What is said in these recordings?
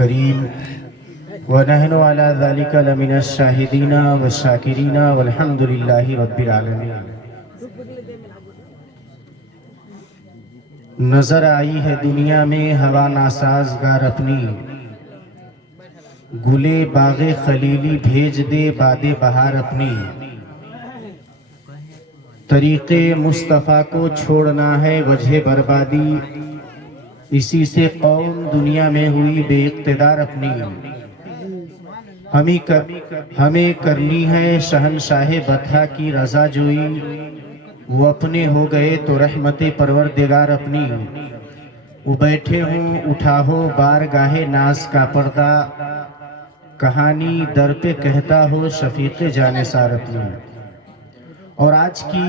الكريم ونحن على ذلك لمن الشاهدين والشاكرين والحمد لله رب العالمين۔ نظر آئی ہے دنیا میں ہوا ناسازگار اپنی، گلے باغ خلیلی بھیج دے باد بہار اپنی۔ طریق مصطفیٰ کو چھوڑنا ہے وجہ بربادی، اسی سے قوم دنیا میں ہوئی بے اقتدار اپنی۔ ہمیں کرنی ہے شہنشاہ بطحا کی رضا جوئی، وہ اپنے ہو گئے تو رحمت پروردگار اپنی۔ وہ بیٹھے ہوں اٹھاہو بارگاہ ناز کا پردہ، کہانی در پہ کہتا ہو شفیق جانثار اپنی۔ اور آج کی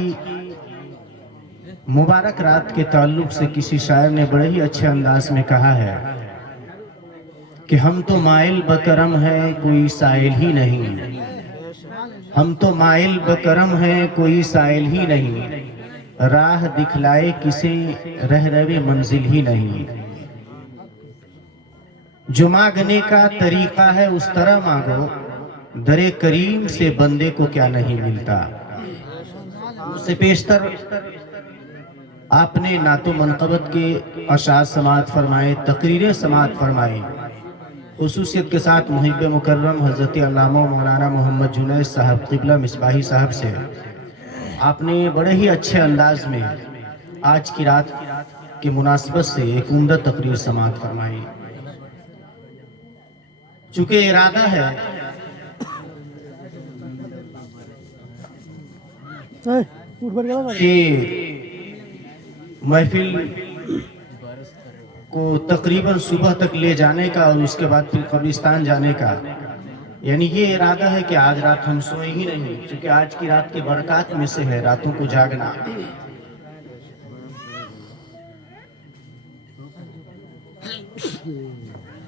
مبارک رات کے تعلق سے کسی شاعر نے بڑے ہی اچھے انداز میں کہا ہے کہ ہم تو مائل بکرم ہیں کوئی سائل ہی نہیں، ہم تو مائل بکرم ہیں کوئی سائل ہی نہیں، راہ دکھلائے کسی رہ روے منزل ہی نہیں۔ جو مانگنے کا طریقہ ہے اس طرح مانگو، در کریم سے بندے کو کیا نہیں ملتا۔ اس سے پیشتر آپ نے نعت و منقبت کے اشعار سماعت فرمائے، تقریریں سماعت فرمائی، خصوصیت کے ساتھ محب مکرم حضرت علامہ مولانا محمد جنید صاحب قبلہ مصباحی صاحب سے آپ نے بڑے ہی اچھے انداز میں آج کی رات کی مناسبت سے ایک عمدہ تقریر سماعت فرمائی۔ چونکہ ارادہ ہے کہ محفل کو تقریباً صبح تک لے جانے کا اور اس کے بعد پھر قبرستان جانے کا، یعنی یہ ارادہ ہے کہ آج رات ہم سوئیں ہی نہیں، چونکہ آج کی رات کے برکات میں سے ہے راتوں کو جاگنا۔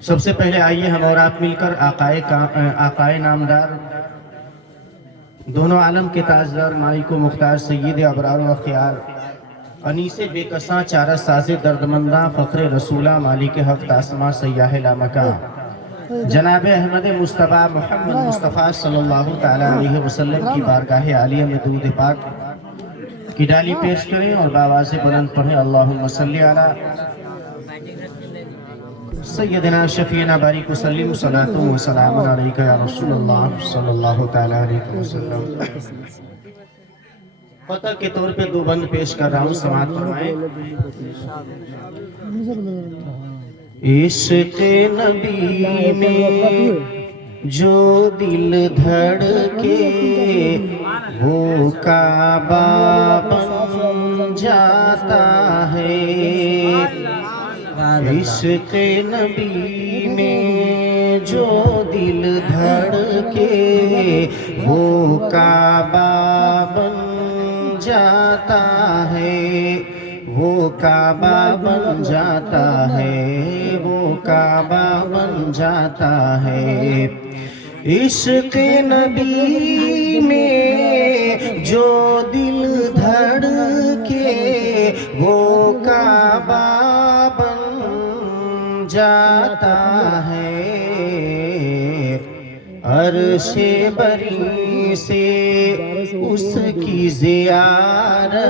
سب سے پہلے آئیے ہم اور آپ مل کر آقائے نامدار دونوں عالم کے تاجدار مالک و مختار سید ابرار و اخیار انیس بے کساں چارہ ساز دردمنداں فخر رسولہ مالک حق تاسماں سیاح لامکاں جناب احمد مصطفیٰ محمد مصطفیٰ صلی اللہ تعالیٰ علیہ وسلم کی بارگاہ عالیہ میں درود پاک کی ڈالی پیش کریں اور بآواز بلند پڑھیں۔ اللہم صلی علی سیدنا شفیعنا بارک وسلم صلاۃ و سلام علیکہ یا رسول اللہ صلی اللہ تعالیٰ علیہ وسلم۔ قطع کے طور پہ دو بند پیش کر رہا ہوں، سماعت فرمائیں۔ عشق نبی میں جو دل دھڑکے وہ کعبہ بن جاتا ہے۔ عشق نبی میں جو دل دھڑکے وہ کعبہ بن جاتا ہے، وہ کعبہ بن جاتا ہے، وہ کعبہ بن جاتا ہے۔ عشق نبی میں جو دل دھڑکے وہ کعبہ بن جاتا ہے۔ عرش بری سے اس کی زیارت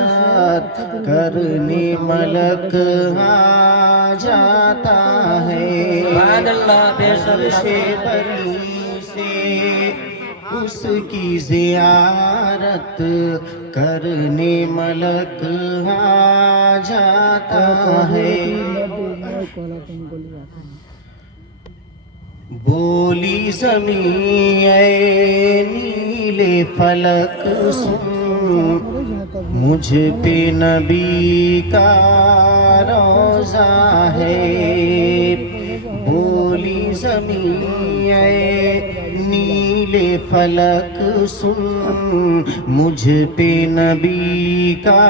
کرنے ملک آ جاتا ہے۔ عرش بری سے اس کی زیارت کرنے ملک آ جاتا ہے۔ بولی زمین اے نیلے فلک سن، مجھ پہ نبی کا روضہ ہے۔ بولی زمین اے نیلے فلک سن، مجھ پہ نبی کا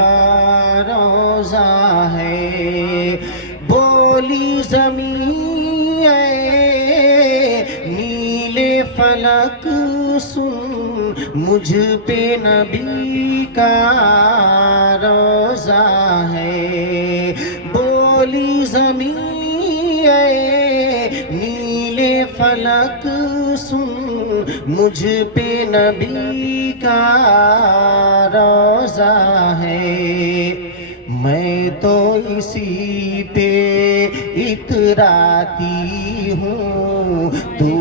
روضہ ہے۔ بولی زمین اے نیلے فلک سن، مجھ پہ نبی کا روضہ ہے۔ بولی زمین اے نیلے فلک سن مجھ پہ نبی کا روزہ ہے، میں تو اسی پہ اتراتی ہوں، تو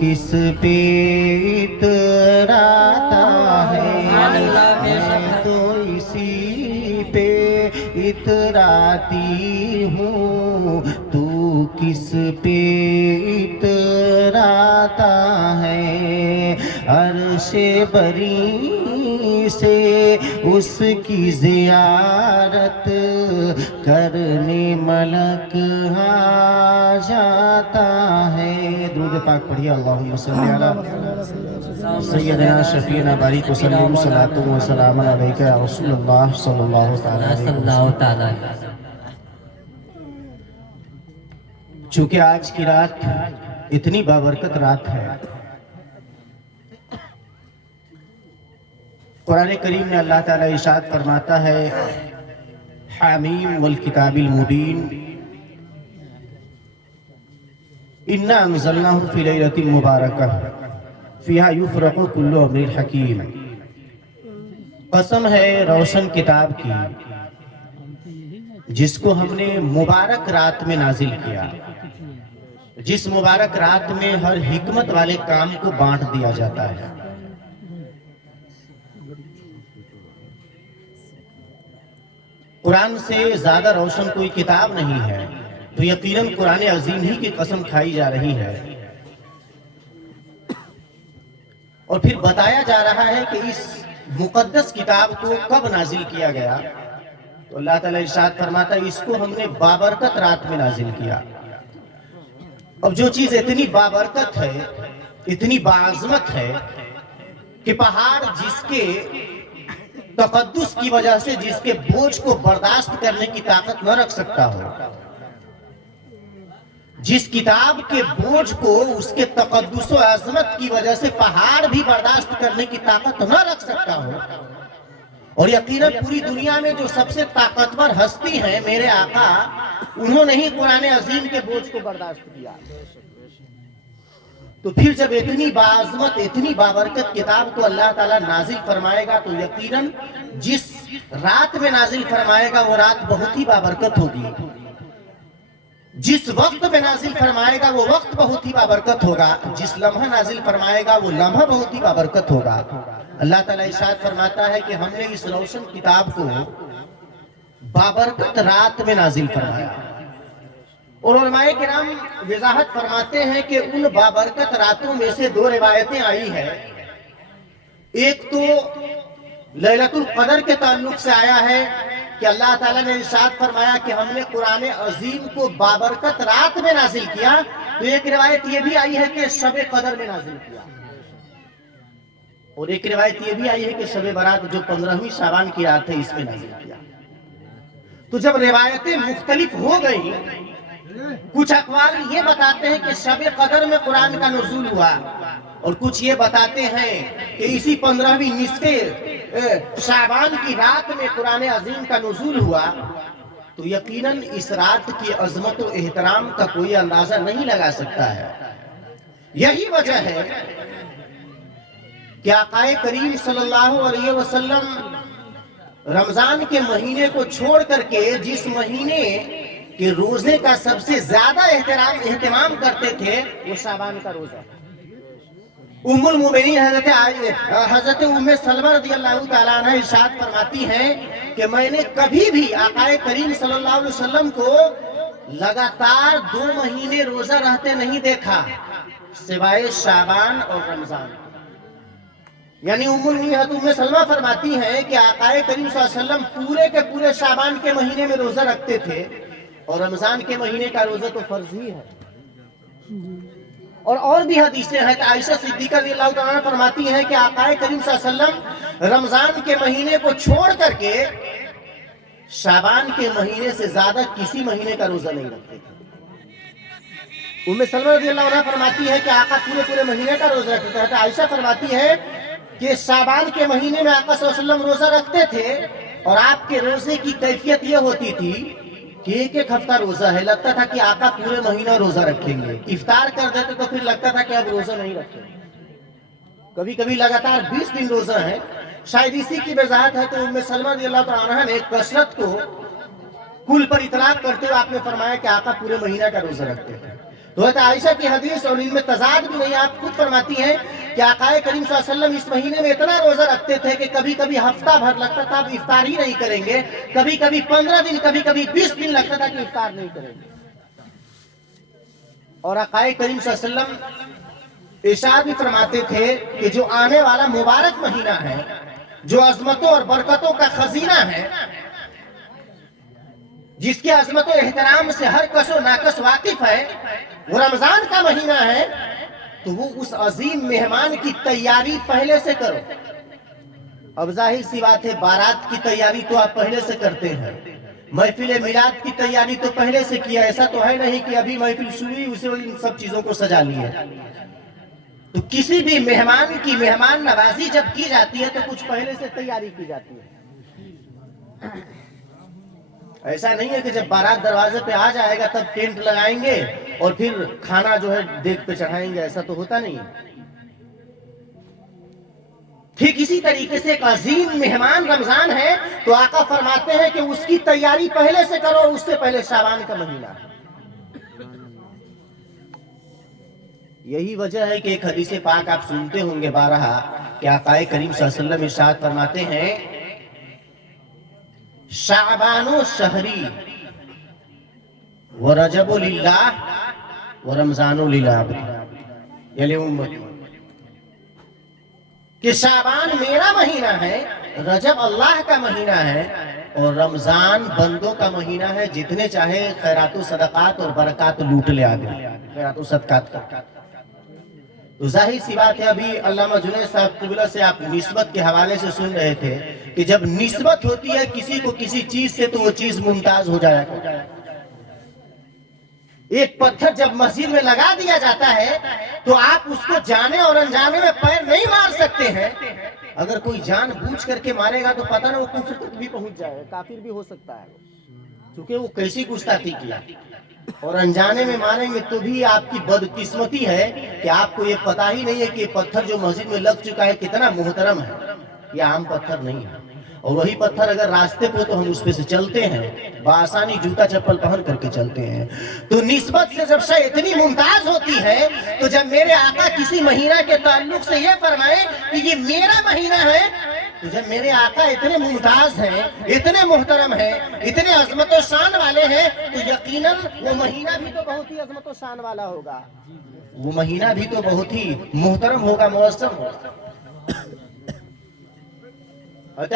کس پہ اتراتا ہے، میں تو اسی پہ اتراتی ہوں، تو کس پہ اتراتا ہے، عرش بری سے اس کی زیارت کرنے ملک آ جاتا ہے۔ درود پاک پڑھیے، اللہم صلی علی سیدنا شفیعنا باریک وسلم، صلاۃ و سلام علیکہ یا رسول اللہ صلی اللہ تعالی علیہ وسلم۔ چونکہ آج کی رات اتنی بابرکت رات ہے، قرآن کریم میں اللہ تعالیٰ ارشاد فرماتا ہے، حامیم والکتاب المبین، انا انزلناہ فی لیلۃ مبارکہ فیہا یفرق کل امر حکیم۔ قسم ہے روشن کتاب کی جس کو ہم نے مبارک رات میں نازل کیا، جس مبارک رات میں ہر حکمت والے کام کو بانٹ دیا جاتا ہے۔ قرآن سے زیادہ روشن کوئی کتاب نہیں ہے، تو یقیناً قرآن عظیم ہی کی قسم کھائی جا رہی ہے۔ اور پھر بتایا جا رہا ہے کہ اس مقدس کتاب کو کب نازل کیا گیا، تو اللہ تعالیٰ ارشاد فرماتا ہے، اس کو ہم نے بابرکت رات میں نازل کیا۔ اب جو چیز اتنی بابرکت ہے، اتنی باعظمت ہے کہ پہاڑ جس کے تقدس کی وجہ سے جس کے بوجھ کو برداشت کرنے کی طاقت نہ رکھ سکتا ہو، جس کتاب کے بوجھ کو اس کے تقدس و عظمت کی وجہ سے پہاڑ بھی برداشت کرنے کی طاقت نہ رکھ سکتا ہو، اور یقیناً پوری دنیا میں جو سب سے طاقتور ہستی ہیں میرے آقا، انہوں نے ہی قرآن عظیم کے بوجھ کو برداشت کیا۔ تو پھر جب اتنی باعظمت، اتنی بابرکت کتاب کو اللہ تعالیٰ نازل فرمائے گا، تو یقیناً جس رات میں نازل فرمائے گا وہ رات بہت ہی بابرکت ہوگی، جس وقت میں نازل فرمائے گا وہ وقت بہت ہی بابرکت ہوگا، جس لمحہ نازل فرمائے گا وہ لمحہ بہت ہی بابرکت ہوگا۔ اللہ تعالیٰ ارشاد فرماتا ہے کہ ہم نے اس روشن کتاب کو بابرکت رات میں نازل فرمایا، اور علماء کرام وضاحت فرماتے ہیں کہ ان بابرکت راتوں میں سے دو روایتیں آئی ہیں۔ ایک تو لیلۃ القدر کے تعلق سے آیا ہے کہ اللہ تعالیٰ نے ارشاد فرمایا کہ ہم نے قرآن عظیم کو بابرکت رات میں نازل کیا، تو ایک روایت یہ بھی آئی ہے کہ شب قدر میں نازل کیا، اور ایک روایت یہ بھی آئی ہے کہ شب برات جو 15ویں شعبان کی رات ہے اس میں نازل کیا۔ تو جب روایتیں مختلف ہو گئی، کچھ اقوال یہ بتاتے ہیں کہ شب قدر میں قرآن کا نزول ہوا، اور کچھ یہ بتاتے ہیں کہ اسی 15ویں نصف شعبان کی رات میں قرآن عظیم کا نزول ہوا، تو یقیناً اس رات کی عظمت و احترام کا کوئی اندازہ نہیں لگا سکتا ہے۔ یہی وجہ ہے کہ آقا کریم صلی اللہ علیہ وسلم رمضان کے مہینے کو چھوڑ کر کے جس مہینے کہ روزے کا سب سے زیادہ اہتمام کرتے تھے وہ شعبان کا روزہ۔ ام المؤمنین حضرت ام سلمہ رضی اللہ تعالیٰ عنہ ارشاد فرماتی ہیں کہ میں نے کبھی بھی آقا کریم صلی اللہ علیہ وسلم کو لگاتار 2 مہینے روزہ رہتے نہیں دیکھا سوائے شعبان اور رمضان۔ یعنی ام المؤمنین حضرت ام سلمہ فرماتی ہیں کہ آقا کریم صلی اللہ علیہ وسلم پورے کے پورے شعبان کے مہینے میں روزہ رکھتے تھے، اور رمضان کے مہینے کا روزہ تو فرض ہی ہے۔ اور بھی حدیثیں ہیں کہ عائشہ صدیقہ رضی اللہ عنہا فرماتی ہیں کہ آقا کریم صلی اللہ علیہ وسلم رمضان کے مہینے کو چھوڑ کر کے شعبان کے مہینے سے زیادہ کسی مہینے کا روزہ نہیں رکھتے تھے۔ ام سلمہ رضی اللہ عنہا فرماتی ہے کہ آقا پورے مہینے کا روزہ رکھتے تھے۔ عائشہ فرماتی ہے کہ شعبان کے مہینے میں آقا صلی اللہ علیہ وسلم روزہ رکھتے تھے، اور آپ کے روزے کی کیفیت یہ ہوتی تھی कि एक एक हफ्ता रोजा है, लगता था कि आका पूरे महीना रोजा रखेंगे। इफ्तार कर देते तो फिर लगता था कि अब रोजा नहीं रखेंगे। कभी कभी लगातार 20 दिन रोजा है। शायद इसी की वजाहत है तो उम्मे सलमा रज़ियल्लाहु तआला अन्हा ने कसरत को कुल पर इतलाक करते हुए आपने फरमाया कि आका पूरे महीना का रोजा रखते थे। तो हज़रत आयशा की हदीस और इनमें तजाद भी नहीं, आप खुद फरमाती हैं कि आकाए करीम सल्लल्लाहु अलैहि वसल्लम इस महीने में इतना रोजा रखते थे कि कभी कभी हफ्ता भर लगता था अब इफ्तार ही नहीं करेंगे, कभी कभी 15 दिन, कभी कभी 20 दिन लगता था कि इफ्तार नहीं करेंगे। और आकाए करीम सल्लल्लाहु अलैहि वसल्लम इरशाद भी फरमाते थे कि जो आने वाला मुबारक महीना है, जो अजमतों और बरकतों का खजीना है, जिसके अजमत और एहतराम से हर कस और नाकस वाकिफ है, वो रमजान का महीना है, तो वो उस अजीम मेहमान की तैयारी पहले से करो। अब जाहिर सी बात है, बारात की तैयारी तो आप पहले से करते हैं, महफिल मिलाद की तैयारी तो पहले से किया। ऐसा तो है नहीं कि अभी महफिल शुरू हुई उसे इन सब चीजों को सजा लिया। तो किसी भी मेहमान की मेहमान नवाजी जब की जाती है तो कुछ पहले से तैयारी की जाती है। ऐसा नहीं है कि जब बारात दरवाजे पे आ जाएगा तब टेंट लगाएंगे और फिर खाना जो है देख पे चढ़ाएंगे, ऐसा तो होता नहीं है। ठीक इसी तरीके से एक अजीम मेहमान रमजान है तो आका फरमाते हैं कि उसकी तैयारी पहले से करो, उससे पहले शाबान का महीना है। यही वजह है कि एक हदीस पाक आप सुनते होंगे बारहा कि आकाए करीम सल्लल्लाहु अलैहि वसल्लम इरशाद फरमाते हैं, शाबानो शहरी व रजबो लिल्लाह व रमजानो लिल्लाह, यानी उम्मत कि शाबान मेरा महीना है, रजब अल्लाह का महीना है और रमजान बंदों का महीना है। जितने चाहे खैरातो सदकात और बरकत लूट ले आगे, खैरातो सदकात का। तो जाहिर सी बात है, अभी अल्लामा जुनैद साहब क़िबला से आप निस्बत के हवाले से सुन रहे थे कि जब निस्बत होती है किसी को किसी चीज से तो वो चीज मुमताज हो जाएगा। एक पत्थर जब मस्जिद में लगा दिया जाता है तो आप उसको जाने और अनजाने में पैर नहीं मार सकते हैं। अगर कोई जान बूझ करके मारेगा तो पता ना वो कुफ्र तक भी पहुंच जाएगा, काफिर भी हो सकता है, क्योंकि वो कैसी गुस्ताखी किया। और अनजाने में मारेंगे तो भी आपकी बदकिस्मती है कि आपको ये पता ही नहीं है कि ये पत्थर जो मस्जिद में लग चुका है कितना मोहतरम है, ये आम पत्थर नहीं है। और वही पत्थर अगर रास्ते पे तो हम उस पे से चलते हैं, बासानी जूता चप्पल पहन करके चलते हैं। तो निस्बत से जब शय इतनी मुमताज होती है तो जब मेरे आका किसी महीना के ताल्लुक से ये फरमाए कि ये मेरा महीना है, तो जब मेरे आका इतने मुमताज हैं, इतने मुहतरम हैं, इतने अजमत और शान वाले हैं, तो यकीनन वो महीना भी तो बहुत ही अजमत और शान वाला होगा, वो महीना भी तो बहुत ही मुहतरम होगा, मुअज़्ज़म होगा।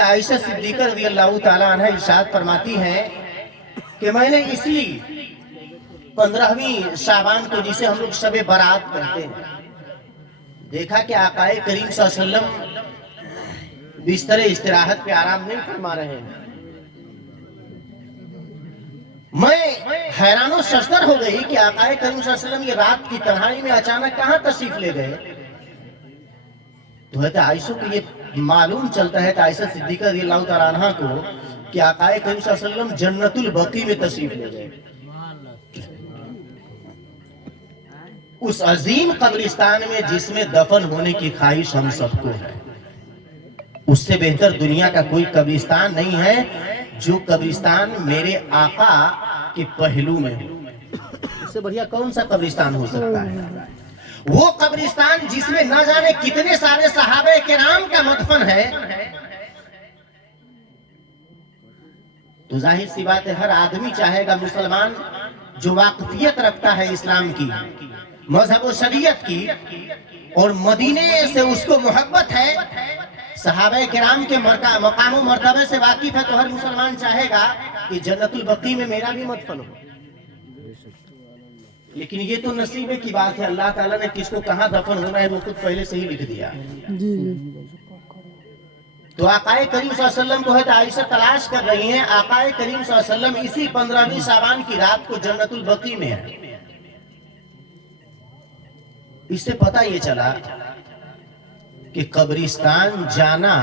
आयशा सिद्दीक़ा रज़ियल्लाहु ताला अन्हा इरशाद फरमाती हैं कि मैंने इसी 15वीं शाबान को, जिसे हम लोग शबे बारात कहते हैं, देखा कि आकाए करीम सल्लल्लाहु अलैहि वसल्लम बिस्तर इस्तिराहत पे आराम नहीं फरमा रहे हैं। मैं हैरानो शर्तर हो गई कि आकाए करीम सल्लल्लाहु अलैहि वसल्लम ये रात की तन्हाई में अचानक कहां तशरीफ ले गए। तो है आयशा को ये मालूम चलता है, आयशा सिद्दीक़ा रज़ियल्लाहु ताला अन्हा को, कि आकाए करीम सल्लल्लाहु अलैहि वसल्लम जन्नतुल बकी में तशरीफ ले गए, उस अजीम कब्रिस्तान में जिसमें दफन होने की ख्वाहिश हम सबको है। उससे बेहतर दुनिया का कोई कब्रिस्तान नहीं है जो कब्रिस्तान मेरे आका के पहलू में हो। इससे बढ़िया कौन सा कब्रिस्तान हो सकता है? वो कब्रिस्तान जिसमें न जाने कितने सारे सहाबे किराम का मदफन है। तो जाहिर सी बात है, हर आदमी चाहेगा, मुसलमान जो वाकफियत रखता है इस्लाम की, मजहब और शरीयत की, और मदीने से उसको मोहब्बत है, सहाबे किराम के मकाम मर्तबे से वाकिफ है, तो हर मुसलमान चाहेगा कि जन्नतुल बकी में मेरा भी मदफन हो। लेकिन ये तो नसीबे की बात है, अल्लाह ताला ने किसको कहां दफन होना है वो खुद पहले से ही लिख दिया। तो आकाए करीम सल्लल्लाहु अलैहि वसल्लम को है आयशा तलाश कर रही हैं, आकाए करीम सल्लल्लाहु अलैहि वसल्लम इसी 15वीं शाबान की रात को जन्नतुल बकी में है। इससे पता ये चला कि कब्रिस्तान जाना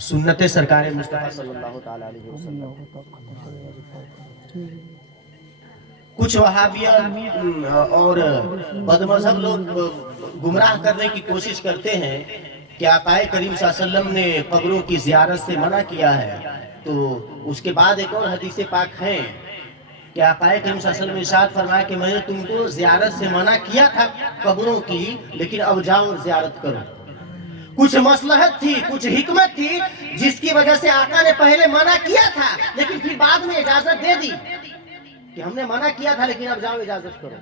सुन्नत सरकार मुस्तफा सल्लल्लाहु अलैहि वसल्लम। कुछ वहाबिया और बदमजहब लोग गुमराह करने की कोशिश करते हैं कि आकाए करीम सल्लल्लाहु अलैहि वसल्लम ने कब्रों की ज़ियारत से मना किया है। तो उसके बाद एक और हदीस पाक है कि आकाए करीम सल्लल्लाहु अलैहि वसल्लम ने इरशाद फरमाया कि मैंने तुमको ज़ियारत से मना किया था कब्रों की, लेकिन अब जाओ और ज़ियारत करो। कुछ मसलहत थी, कुछ हिकमत थी, जिसकी वजह से आका ने पहले मना किया था, लेकिन फिर बाद में इजाजत दे दी कि हमने मना किया था, लेकिन अब जाओ इजाजत करो,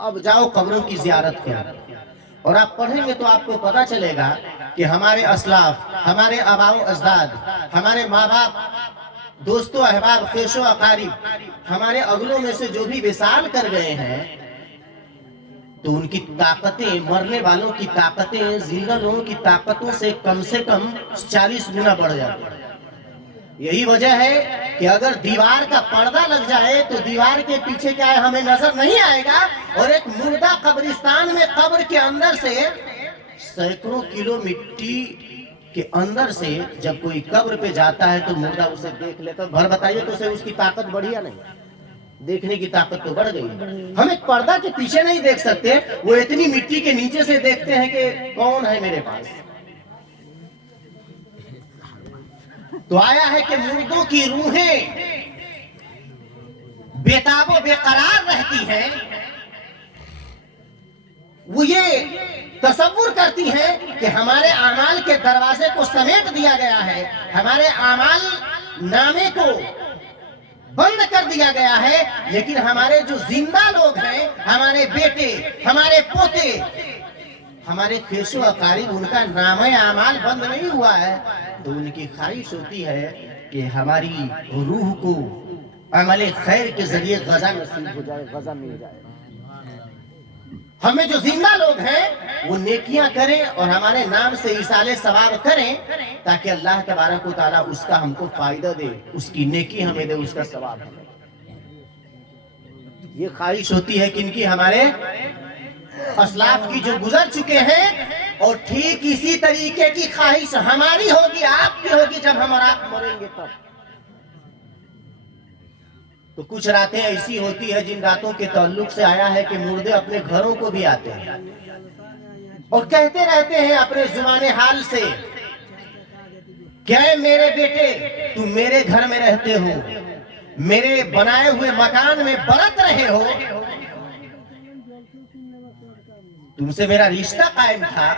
अब जाओ कब्रों की ज़ियारत करो। और आप पढ़ेंगे तो आपको पता चलेगा कि हमारे असलाफ, हमारे आबाओ अजदाद, हमारे माँ बाप, दोस्तों अहबाब, खेशो अकारिब, हमारे अगलों में से जो भी विसाल कर गए हैं, तो उनकी ताकतें, मरने वालों की ताकतें जिंदा लोगों की ताकतों से कम 40 गुना बढ़ जाती है। यही वजह है कि अगर दीवार का पर्दा लग जाए तो दीवार के पीछे क्या है हमें नजर नहीं आएगा, और एक मुर्दा कब्रिस्तान में कब्र के अंदर से सैकड़ों किलो मिट्टी के अंदर से जब कोई कब्र पे जाता है तो मुर्दा उसे देख लेता है। भर बताइए तो उसे उसकी ताकत बढ़ी या नहीं? देखने की ताकत तो बढ़ गई। हम एक पर्दा के पीछे नहीं देख सकते, वो इतनी मिट्टी के नीचे से देखते हैं कि कौन है मेरे पास। तो आया है कि मुर्दों की रूहें बेताबो बेकरार रहती हैं, वो ये तसव्वुर करती हैं कि हमारे आमाल के दरवाजे को समेट दिया गया है, हमारे आमाल नामे को बंद कर दिया गया है, लेकिन हमारे जो जिंदा लोग हैं, हमारे बेटे, हमारे पोते, हमारे खेशो अकारिब, उनका नामे आमाल बंद नहीं हुआ है। तो उनकी ख्वाहिश होती है कि हमारी रूह को अमले खैर के जरिए गजा नसीब हो जाए, गजा मिल जाए। हमें जो जिंदा लोग हैं वो नेकियां करें और हमारे नाम से इसाले सवाब करें, ताकि अल्लाह तबारक व तआला उसका हमको फायदा दे, उसकी नेकी हमें दे, उसका सवाब हमें। ये ख्वाहिश होती है किनकी? हमारे असलाफ की जो गुजर चुके हैं। और ठीक इसी तरीके की ख्वाहिश हमारी होगी, आपकी होगी, जब हम और आप मरेंगे तब। तो कुछ रातें ऐसी होती है जिन रातों के ताल्लुक से आया है कि मुर्दे अपने घरों को भी आते हैं और कहते रहते हैं अपने जुबाने हाल से, क्या मेरे बेटे तुम मेरे घर में रहते हो, मेरे बनाए हुए मकान में बरत रहे हो, तुमसे मेरा रिश्ता कायम था,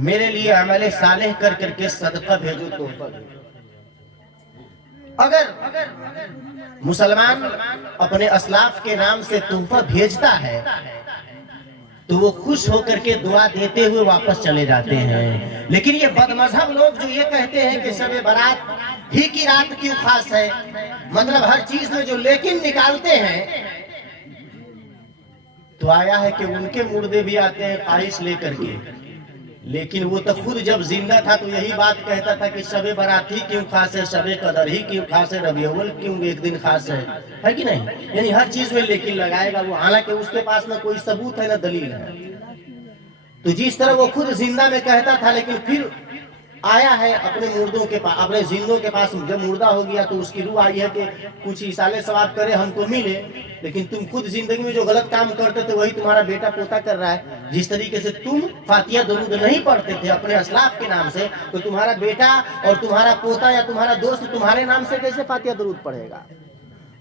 मेरे लिए अमले सालेह कर करके सदका भेजो, तोहफा भेजो। अगर मुसलमान अपने असलाफ के नाम से तोहफा भेजता है तो वो खुश होकर के दुआ देते हुए वापस चले जाते हैं। लेकिन ये बदमजहब लोग जो ये कहते हैं कि शब बारात ही की रात क्यों खास है, मतलब हर चीज में जो लेकिन निकालते हैं, तो आया है कि उनके मुर्दे भी आते हैं ख्वाहिश लेकर के, लेकिन वो तो खुद जब जिंदा था तो यही बात कहता था कि शबे बारात ही क्यों खास है, शबे कदर ही क्यों खास है, रबी अव्वल क्यों एक दिन खास है कि नहीं? यानी हर चीज में लेकिन लगाएगा वो, हालांकि उसके पास ना कोई सबूत है ना दलील है। तो जिस तरह वो खुद जिंदा में कहता था, लेकिन फिर आया है अपने मुर्दों के पास, अपने जिंदों के पास। जब मुर्दा हो गया तो उसकी रूह आई है कि कुछ इसाले सवाब करे, हमको मिले, लेकिन तुम खुद जिंदगी में जो गलत काम करते थे वही तुम्हारा बेटा पोता कर रहा है। जिस तरीके से तुम फातिया दरूद नहीं पढ़ते थे अपने असलाफ के नाम से, तो तुम्हारा बेटा और तुम्हारा पोता या तुम्हारा दोस्त तुम्हारे नाम से कैसे फातिया दरूद पढ़ेगा?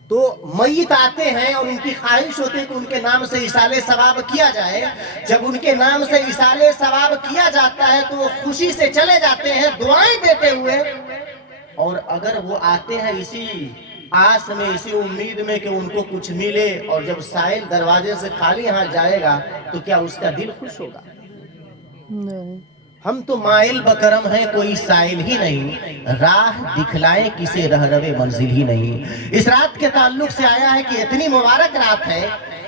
तो मय्यत आते हैं और उनकी ख्वाहिश होती है कि उनके नाम से इसाले सवाब किया जाए। जब उनके नाम से इसाले सवाब किया जाता है तो वो खुशी से चले जाते हैं दुआएं देते हुए। और अगर वो आते हैं इसी आस में, इसी उम्मीद में कि उनको कुछ मिले, और जब साइल दरवाजे से खाली हाथ जाएगा तो क्या उसका दिल खुश होगा? नहीं। हम तो माइल बकरम हैं, कोई साइल ही नहीं, राह दिखलाए किसे रह रवे मंजिल ही नहीं। इस रात के ताल्लुक से आया है कि इतनी मुबारक रात है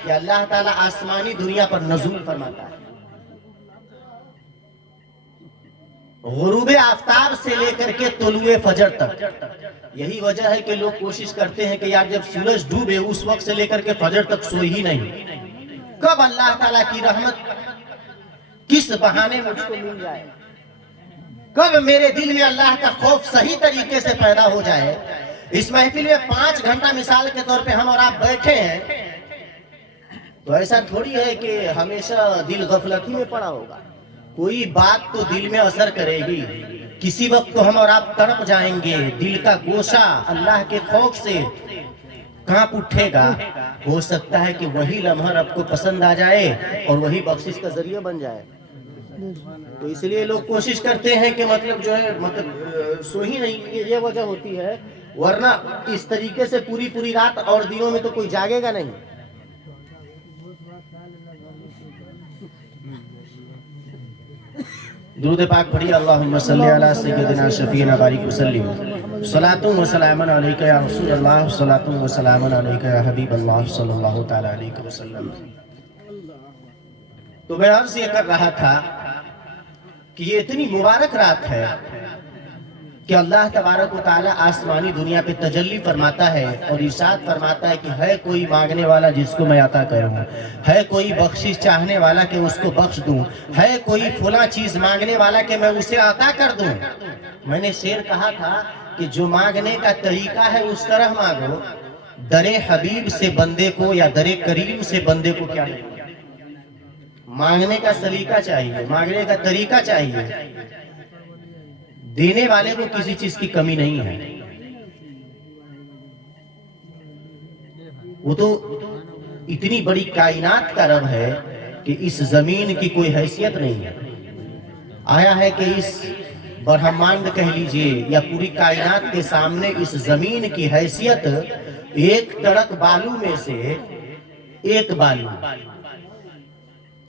कि अल्लाह ताला आसमानी दुनिया पर नज़ूल फरमाता है। गुरूबे आफ्ताब से लेकर के तुलुए फजर तक। यही वजह है कि लोग कोशिश करते हैं कि यार जब सूरज डूबे उस वक्त से लेकर के फजर तक सोई ही नहीं। कब अल्लाह ताला की रहमत किस बहाने मुझको मिल जाए, कब मेरे दिल में अल्लाह का खौफ सही तरीके से पैदा हो जाए। इस महफिल में 5 घंटा मिसाल के तौर पे हम और आप बैठे हैं, तो ऐसा थोड़ी है कि हमेशा दिल गफलती में पड़ा होगा। कोई बात तो दिल में असर करेगी, किसी वक्त तो हम और आप तड़प जाएंगे, दिल का गोशा अल्लाह के खौफ से कांप उठेगा। हो सकता है कि वही लम्हा आपको पसंद आ जाए और वही बख्शिश का जरिया बन जाए। तो इसलिए लोग कोशिश करते हैं कि मतलब जो है मतलब सो ही नहीं, ये वजह होती है, वरना इस तरीके से पूरी पूरी रात और दिनों में तो कोई जागेगा नहीं। दुरूद पाक पढ़िए, अल्लाहुम्मा सल्ली अला सय्यदिना शफीना बारिक वसल्लिम, सलातुन व सलामुन अलैका या रसूल अल्लाह, सलातुन व सलामुन अलैका या हबीब अल्लाह सल्लल्लाहु तआला अलैहि वसल्लम। तो मैं अर्ज ये कर रहा था कि ये इतनी मुबारक रात है कि अल्लाह तबारक व तआला आसमानी दुनिया पे तजल्ली फरमाता है और इरशाद फरमाता है कि है कोई मांगने वाला जिसको मैं अता करूं, है कोई बख्शिश चाहने वाला कि उसको बख्श दूं, है कोई फला चीज मांगने वाला कि मैं उसे अता कर दूं। मैंने शेर कहा था कि जो मांगने का तरीका है उस तरह मांगो, दरे हबीब से बंदे को या दरे करीम से बंदे को क्या नहीं। मांगने का सलीका चाहिए, मांगने का तरीका चाहिए। देने वाले को किसी चीज की कमी नहीं है। वो तो इतनी बड़ी कायनात का रब है कि इस जमीन की कोई हैसियत नहीं है। आया है कि इस ब्रह्मांड कह लीजिए या पूरी कायनात के सामने इस जमीन की हैसियत एक तड़क बालू में से एक बालू,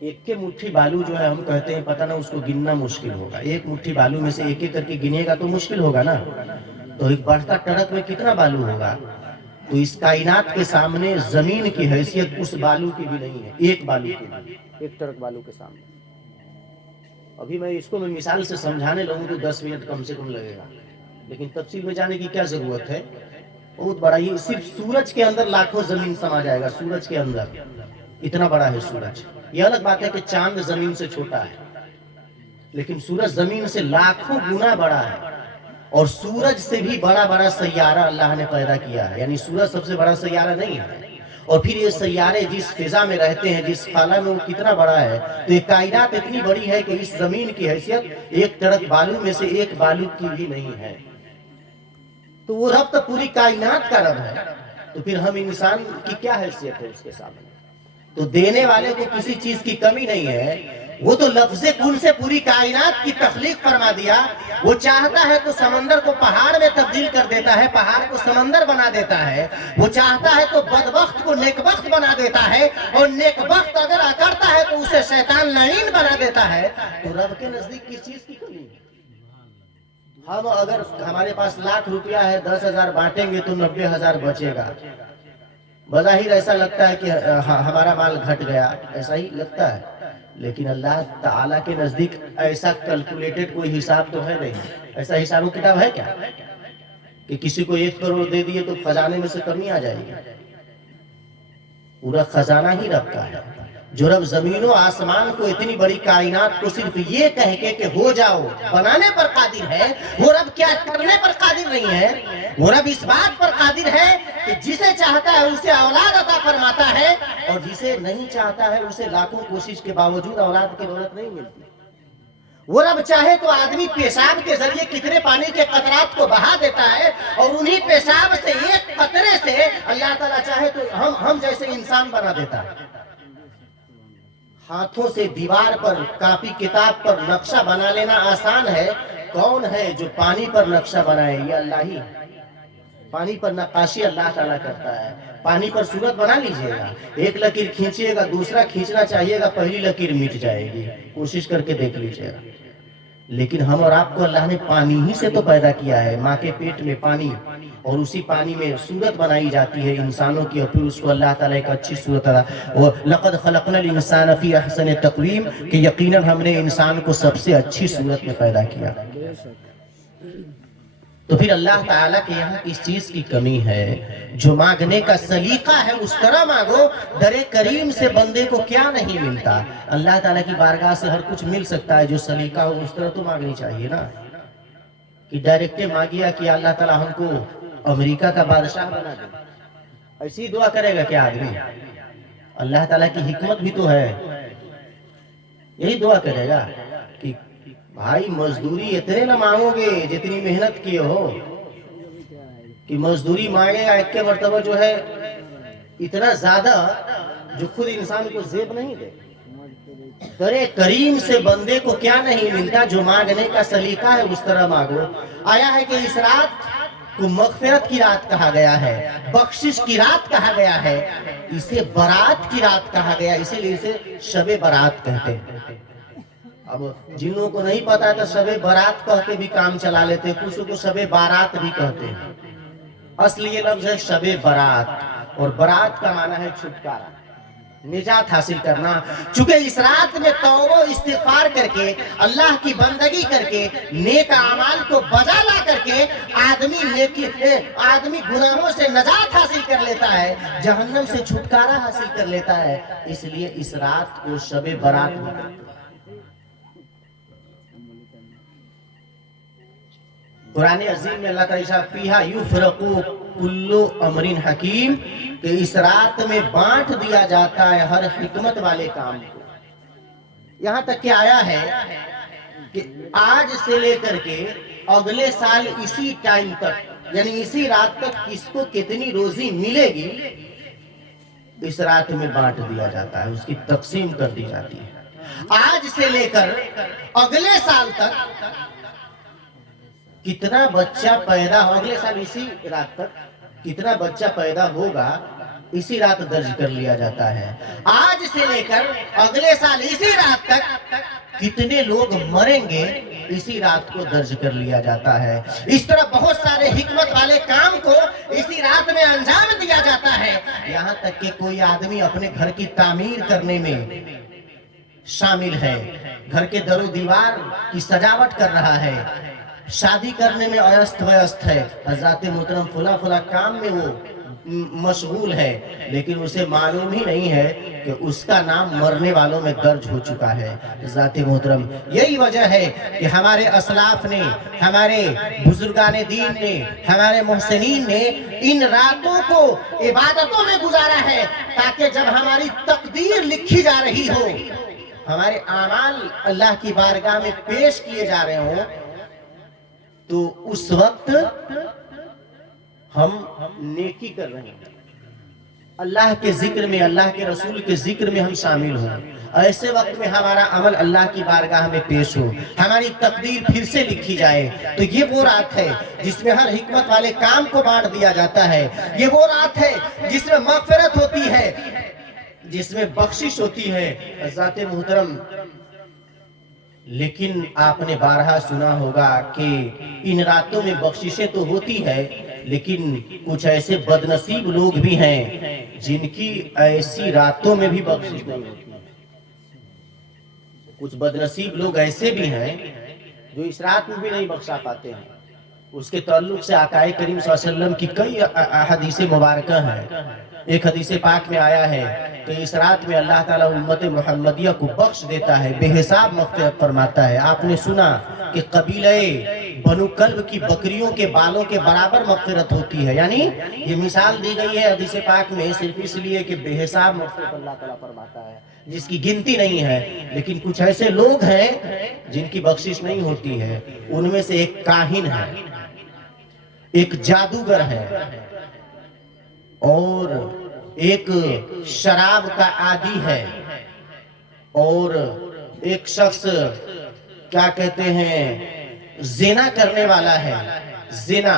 एक के मुट्ठी बालू जो है हम कहते हैं पता ना उसको गिनना मुश्किल होगा। एक मुट्ठी बालू में से एक एक करके गिनेगा तो मुश्किल होगा ना, तो एक बढ़ता टड़क में कितना बालू होगा। तो इस कायनात के सामने जमीन की हैसियत उस बालू की भी नहीं है, एक बालू की, एक टड़क बालू के सामने। अभी मैं इसको मैं मिसाल से समझाने लगूं तो 10 मिनट कम से कम लगेगा, लेकिन तफसील में जाने की क्या जरूरत है। बहुत बड़ा, ये सिर्फ सूरज के अंदर लाखों जमीन समा जाएगा। सूरज के अंदर इतना बड़ा है सूरज। यह अलग बात है कि चांद जमीन से छोटा है, लेकिन सूरज जमीन से लाखों गुना बड़ा है। और सूरज से भी बड़ा बड़ा सैयारा अल्लाह ने पैदा किया है, यानी सूरज सबसे बड़ा सैयारा नहीं है। और फिर ये सैयारे जिस फिजा में रहते हैं, जिस खाला में, वो कितना बड़ा है। तो ये कायनात इतनी बड़ी है कि इस जमीन की हैसियत एक तड़क बालू में से एक बालू की भी नहीं है। तो वो रब तो पूरी कायनात का रब है, तो फिर हम इंसान की क्या हैसियत है उसके सामने। तो देने वाले को किसी चीज की कमी नहीं है। वो तो लफ्ज़े कुल से पूरी कायनात की तख्लीक फरमा दिया। वो चाहता है तो समंदर को पहाड़ में तब्दील कर देता है, पहाड़ को समंदर बना देता है। वो चाहता है तो बदबख्त को नेकबख्त बना देता है, और नेकबख्त अगर अकड़ता है तो उसे शैतान लाइन बना देता है। तो रब के नजदीक किस चीज की कमी है। हम अगर हमारे पास लाख रुपया है, 10,000 बांटेंगे तो 90,000 बचेगा। बज़ाहिर ऐसा लगता है कि हमारा माल घट गया, ऐसा ही लगता है, लेकिन अल्लाह ताला के नजदीक ऐसा कैलकुलेटेड कोई हिसाब तो है नहीं। ऐसा हिसाब किताब है क्या कि किसी को 1 करोड़ दे दिए तो खजाने में से कमी आ जाएगी। पूरा खजाना ही रब का है। जो रब जमीनों आसमान को, इतनी बड़ी कायनात को सिर्फ ये कह के हो जाओ बनाने पर कादिर है, वो रब क्या करने पर कादिर नहीं है। वो रब इस बात पर कादिर है कि जिसे चाहता है उसे औलाद अता फरमाता है, और जिसे नहीं चाहता है उसे लाखों कोशिश के बावजूद औलाद की दौलत नहीं मिलती। वो रब चाहे तो आदमी पेशाब के जरिए कितने पानी के कतरात को बहा देता है, और उन्हीं पेशाब से एक कतरे से अल्लाह ताला चाहे तो हम जैसे इंसान बना देता है। हाथों से दीवार पर, कापी किताब पर नक्शा बना लेना आसान है। कौन है जो पानी पर नक्शा बनाए? ये अल्लाह ही। पानी पर नक्काशी अल्लाह ताला करता है। पानी पर सूरत बना लीजिएगा, एक लकीर खींचिएगा, दूसरा खींचना चाहिएगा, पहली लकीर मिट जाएगी। कोशिश करके देख लीजिएगा। लेकिन हम और आपको अल्लाह ने पानी ही से तो पैदा किया है, माँ के पेट में पानी, और उसी पानी में सूरत बनाई जाती है इंसानों की, और फिर उसको अल्लाह ताला एक अच्छी सूरत अदा। वो लक़द खलक़नल इंसान फी अहसन तक़वीम, कि यकीनन हमने इंसान को सबसे अच्छी सूरत में पैदा किया। तो फिर अल्लाह ताला के यहाँ इस चीज की कमी है। जो मांगने का सलीका है उस तरह मांगो, दरे करीम से बंदे को क्या नहीं मिलता। अल्लाह ताला की बारगाह से हर कुछ मिल सकता है, जो सलीका हो उस तरह तो मांगनी चाहिए ना, कि डायरेक्ट मांगिया कि अल्लाह ताला हमको अमेरिका का बादशाह बना दे, ऐसी दुआ करेगा क्या आदमी? अल्लाह ताला की हिकमत भी तो है, यही दुआ करेगा कि भाई मजदूरी इतने ना मांगोगे जितनी मेहनत किए हो, कि मजदूरी मांगेगा एक के मर्तबा जो है इतना ज्यादा जो खुद इंसान को जेब नहीं दे। दरे करीम से बंदे को क्या नहीं मिलता, जो मांगने का सलीका है उस तरह मांगो। आया है कि इस रात को मगफिरत की रात कहा गया है, बख्शिश की रात कहा गया है, इसे बारात की रात कहा गया, इसीलिए इसे शबे बारात कहते हैं। अब जिन लोगों को नहीं पता है तो शबे बारात कह के भी काम चला लेते हैं, कुछ को शबे बारात भी कहते हैं। असली ये लफ्ज है शबे बारात, और बारात का माना है छुटकारा, निजात हासिल करना। चूंकि इस रात में तौबा इस्तिगफार करके, अल्लाह की बंदगी करके, नेक अमाल को बजा ला करके आदमी गुनाहों से नजात हासिल कर लेता है, जहन्नम से छुटकारा हासिल कर लेता है। इसलिए इस रात को शबे बारात कहते हैं। कुरान अजीम में अल्लाह ताला फीहा युफरकु कुल्लु अमरिन हकीम, कि इस रात में बांट दिया जाता है हर हिकमत वाले काम को। यहां तक कि आया है कि आज से लेकर के अगले साल इसी टाइम तक, यानी इसी रात तक किसको कितनी रोजी मिलेगी, इस रात में बांट दिया जाता है, उसकी तकसीम कर दी जाती है। आज से लेकर अगले साल तक कितना बच्चा पैदा हो, अगले साल इसी रात तक कितना बच्चा पैदा होगा, इसी रात दर्ज कर लिया जाता है। आज से लेकर अगले साल इसी रात तक कितने लोग मरेंगे, इसी रात को दर्ज कर लिया जाता है। इस तरह बहुत सारे हिकमत वाले काम को इसी रात में अंजाम दिया जाता है। यहाँ तक कि कोई आदमी अपने घर की तामीर करने में शामिल है, घर के दरो दीवार की सजावट कर रहा है, शादी करने में अस्त व्यस्त है, हजरत मोहतरम फुला फुला काम में वो मशगूल है, लेकिन उसे मालूम ही नहीं है कि उसका नाम मरने वालों में दर्ज हो चुका है। हजरत मोहतरम, यही वजह है कि हमारे असलाफ ने, हमारे बुजुर्गाने दीन ने, हमारे मोहसिनीन ने इन रातों को इबादतों में गुजारा है, ताकि जब हमारी तकदीर लिखी जा रही हो, हमारे आमाल अल्लाह की बारगाह में पेश किए जा रहे हों, तो उस वक्त हम नेकी कर रहे हैं, अल्लाह के जिक्र में, अल्लाह के रसूल के जिक्र में हम शामिल हों। ऐसे वक्त में हमारा अमल अल्लाह की बारगाह में पेश हो, हमारी तकदीर फिर से लिखी जाए, तो ये वो रात है जिसमें हर हिकमत वाले काम को बांट दिया जाता है। ये वो रात है जिसमें मगफिरत होती है, जिसमें बख्शिश होती है। हज़रत मोहतरम, लेकिन आपने बारहा सुना होगा कि इन रातों में बख्शिशें तो होती है, लेकिन कुछ ऐसे बदनसीब लोग भी हैं जिनकी ऐसी रातों में भी बख्शिश नहीं होती। कुछ बदनसीब लोग ऐसे भी हैं जो इस रात में भी नहीं बख्शा पाते हैं। उसके ताल्लुक से आकाए करीम सल्लल्लाहु अलैहि वसल्लम की कई हदीसें मुबारक हैं। एक हदीस पाक में आया है कि इस रात में अल्लाह ताला उम्मत मुहम्मदिया को बख्श देता है, बेहिसाब मग़फ़िरत फरमाता है। आपने सुना कि कबीले बनु कल्ब की बकरियों के बालों के बराबर मग़फ़िरत होती है, यानी ये मिसाल दी गई है हदीस पाक में सिर्फ इसलिए कि बेहिसाब मग़फ़िरत अल्लाह ताला फरमाता है, जिसकी गिनती नहीं है। लेकिन कुछ ऐसे लोग हैं जिनकी बख्शिश नहीं होती है। उनमें से एक काहिन है, एक जादूगर है, और एक शराब का आदी है, और एक शख्स क्या कहते हैं जिना करने वाला है। जिना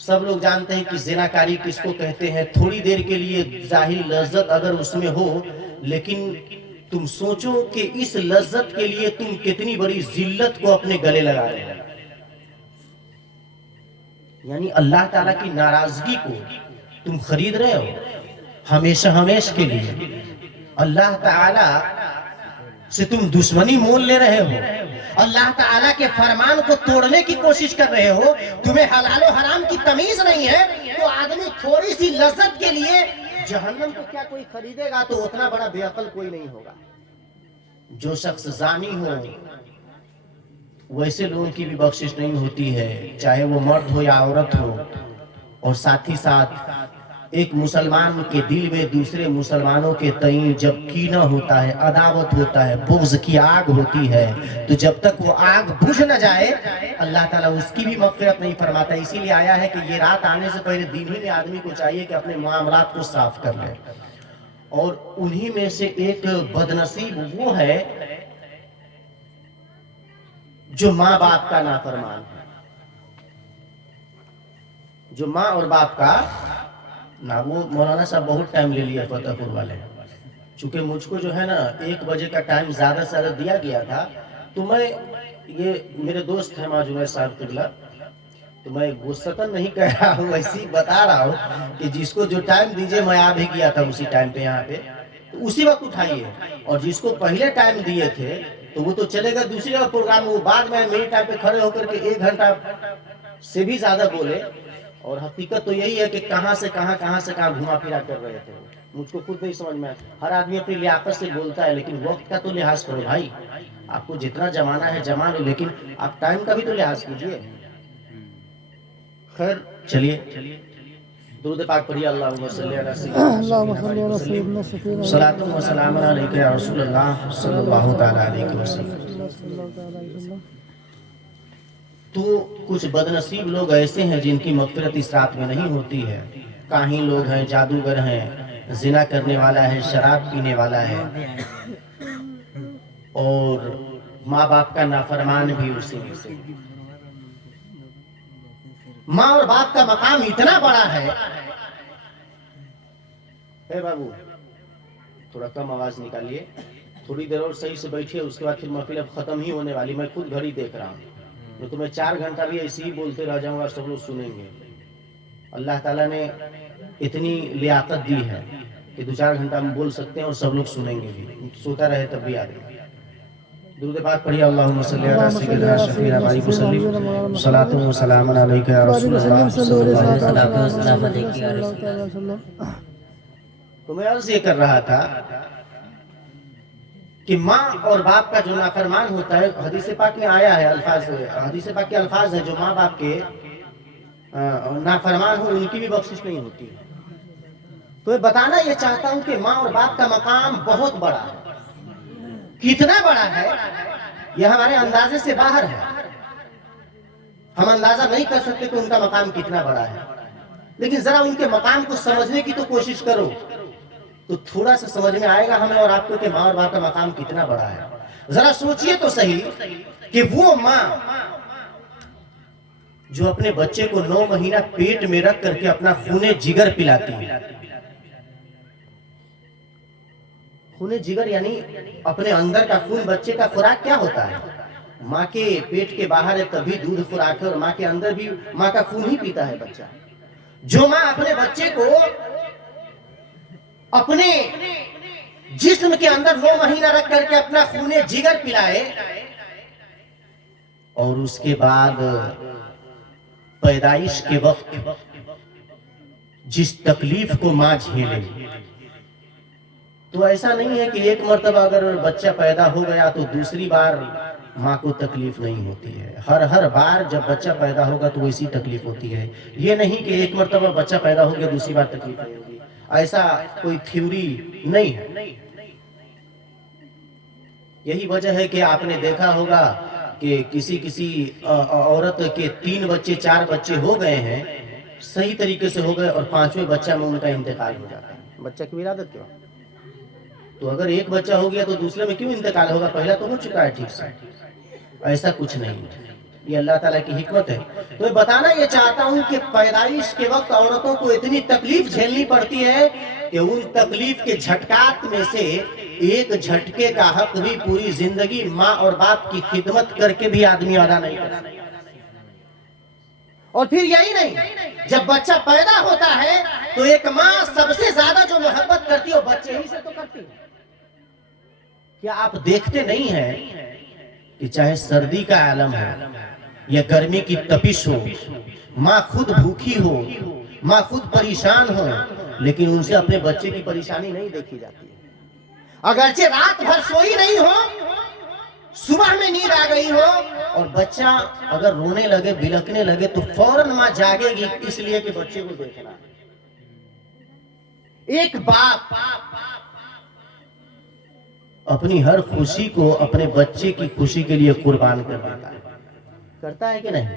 सब लोग जानते हैं कि जिनाकारी किसको कहते हैं। थोड़ी देर के लिए जाहिर लज्जत अगर उसमें हो, लेकिन तुम सोचो कि इस लज्जत के लिए तुम कितनी बड़ी जिल्लत को अपने गले लगा रहे हो, यानी अल्लाह ताला की नाराजगी को तुम खरीद रहे हो हमेशा हमेशा के लिए। अल्लाह ताला से तुम दुश्मनी मोल ले रहे हो, अल्लाह ताला के फरमान को तोड़ने की कोशिश कर रहे हो। तुम्हें हलाल और हराम की तमीज नहीं है, तो आदमी थोड़ी सी लज्जत के लिए जहन्नम को क्या कोई खरीदेगा? तो उतना बड़ा बेअक्ल कोई नहीं होगा। जो शख्स जानी हो, वैसे लोगों की भी बख्शिश नहीं होती है, चाहे वो मर्द हो या औरत हो। اور साथ ही साथ एक मुसलमान के दिल में दूसरे मुसलमानों के तई जब कीना होता है, अदावत होता है, बुग़्ज़ की आग होती है, तो जब तक वो आग बुझ न जाए अल्लाह ताला उसकी भी मग़फ़िरत नहीं फरमाता। इसीलिए आया है कि ये रात आने से पहले दिन ही में आदमी को चाहिए कि अपने मामलात को साफ कर ले। और उन्हीं में से एक बदनसीब वो है जो माँ बाप का नाफरमान है, जो माँ और बाप का ना। वो मौलाना साहब बहुत टाइम ले लिया फतेहपुर वाले, चूंकि मुझको जो है ना 1 बजे का टाइम ज्यादा से ज्यादा दिया गया था, तो मैं ये मेरे दोस्त है माजुनैर साहब तिगला, तो मैं गुस्सतन नहीं कह रहा हूँ, ऐसे ही बता रहा हूँ कि जिसको जो टाइम दीजिए, मैं आ भी गया था उसी टाइम पे यहाँ पे, तो उसी वक्त उठाइए। और जिसको पहले टाइम दिए थे तो वो तो चलेगा दूसरी जगह प्रोग्राम, वो बाद में मेरे टाइम पे खड़े होकर के 1 घंटा से भी ज्यादा बोले। और हकीकत तो यही है कि कहाँ से कहाँ घुमा फिरा कर रहे थे, मुझको खुद नहीं समझ में आया। हर आदमी अपनी लियाकत से बोलता है, लेकिन वक्त का तो लिहाज करो भाई, आपको जितना जमाना है जमा लो, लेकिन आप टाइम का भी तो लिहाज कीजिए। खैर चलिए दुरूद पाक पढ़िए, अल्लाहुम्मा सल्ली अला सय्यिदिना सलातु व सलाम अलैका या रसूलल्लाह सल्लल्लाहु तआला अलैहि वसल्लम। तो कुछ बदनसीब लोग ऐसे हैं जिनकी मग़फ़िरत इस रात में नहीं होती है। काहिन लोग हैं, जादूगर हैं, ज़िना करने वाला है, शराब पीने वाला है, और माँ बाप का नाफरमान भी उसी में से। माँ और बाप का मकाम इतना बड़ा है। ए बाबू थोड़ा कम आवाज निकालिए, थोड़ी देर और सही से बैठिए, उसके बाद फिर महफिल अब खत्म ही होने वाली। मैं खुद घड़ी देख रहा हूँ, तो मैं 4 घंटा भी ऐसे ही बोलते रह जाऊंगा, सब लोग सुनेंगे। अल्लाह ताला ने इतनी लियाकत दी है कि 2-4 घंटा हम बोल सकते हैं और सब लोग सुनेंगे भी, सोता रहे तब भी आगे। दुरूद पाक पढ़िए, अल्लाहुम्मा सल्ली अला सय्यिदिना शफीना मालिक वसल्लम सलातु व सलाम अलैका या रसूलल्लाह सल्लल्लाहु अलैहि वसल्लम। तो मैं अर्ज़ ये कर रहा था कि माँ और बाप का जो नाफरमान होता है, हदीस पाक में आया है, हदीस पाक के अल्फाज है, जो माँ बाप के नाफरमान हो उनकी भी बख्शिश नहीं होती। तो मैं बताना ये चाहता हूँ कि माँ और बाप का मकाम बहुत बड़ा है। कितना बड़ा है यह हमारे अंदाजे से बाहर है, हम अंदाजा नहीं कर सकते कि उनका मकाम कितना बड़ा है। लेकिन जरा उनके मकाम को समझने की तो कोशिश करो, तो थोड़ा सा समझ में आएगा हमें और आपको कि माँ और बाप का मकाम कितना बड़ा है। जरा सोचिए तो सही कि वो माँ जो अपने बच्चे को 9 महीना पेट में रख करके अपना खूने जिगर पिलाती है। खूने जिगर यानी अपने अंदर का खून, बच्चे का खुराक क्या होता है? माँ के पेट के बाहर है तभी दूध खुराक है, और माँ के अंदर भी माँ का खून ही पीता है बच्चा। जो माँ अपने बच्चे को अपने जिस्म के अंदर 9 महीना रख करके अपना खूने जिगर पिलाए, और उसके बाद पैदाइश के वक्त जिस तकलीफ को माँ झेले, तो ऐसा नहीं है कि एक मर्तबा अगर बच्चा पैदा हो गया तो दूसरी बार माँ को तकलीफ नहीं होती है। हर बार जब बच्चा पैदा होगा तो वैसी तकलीफ होती है। ये नहीं कि एक मर्तबा बच्चा पैदा हो गया दूसरी बार तकलीफ नहीं होगी, ऐसा कोई थ्योरी नहीं है। यही वजह है कि आपने देखा होगा कि किसी औरत के 3 बच्चे 4 बच्चे हो गए हैं, सही तरीके से हो गए, और 5वें बच्चा में उनका इंतकाल हो जाता है। बच्चा की विलादत क्यों? तो अगर एक बच्चा हो गया तो दूसरे में क्यों इंतकाल होगा? पहला तो हो चुका है ठीक से। ऐसा कुछ नहीं है, ये अल्लाह ताला की हिकमत है। तो मैं बताना ये चाहता हूं कि पैदाइश के वक्त औरतों को इतनी तकलीफ झेलनी पड़ती है कि उन तकलीफ के झटकात में से एक झटके का हक भी पूरी जिंदगी माँ और बाप की खिदमत करके भी आदमी अदा नहीं कर सकता। और फिर यही नहीं, जब बच्चा पैदा होता है तो एक माँ सबसे ज्यादा जो मोहब्बत करती है वो बच्चे ही से तो करती है। क्या आप देखते नहीं हैं कि चाहे सर्दी का आलम है या गर्मी की तपिश हो, माँ खुद भूखी हो, माँ खुद परेशान हो, लेकिन उनसे अपने बच्चे की परेशानी नहीं देखी जाती है। अगरचे रात भर सोई नहीं हो सुबह में नींद आ गई हो और बच्चा अगर रोने लगे, बिलकने लगे, तो फौरन मां जागेगी, इसलिए कि बच्चे को देखना। एक बाप अपनी हर खुशी को अपने बच्चे की खुशी के लिए कुर्बान कर देता है। करता है कि नहीं?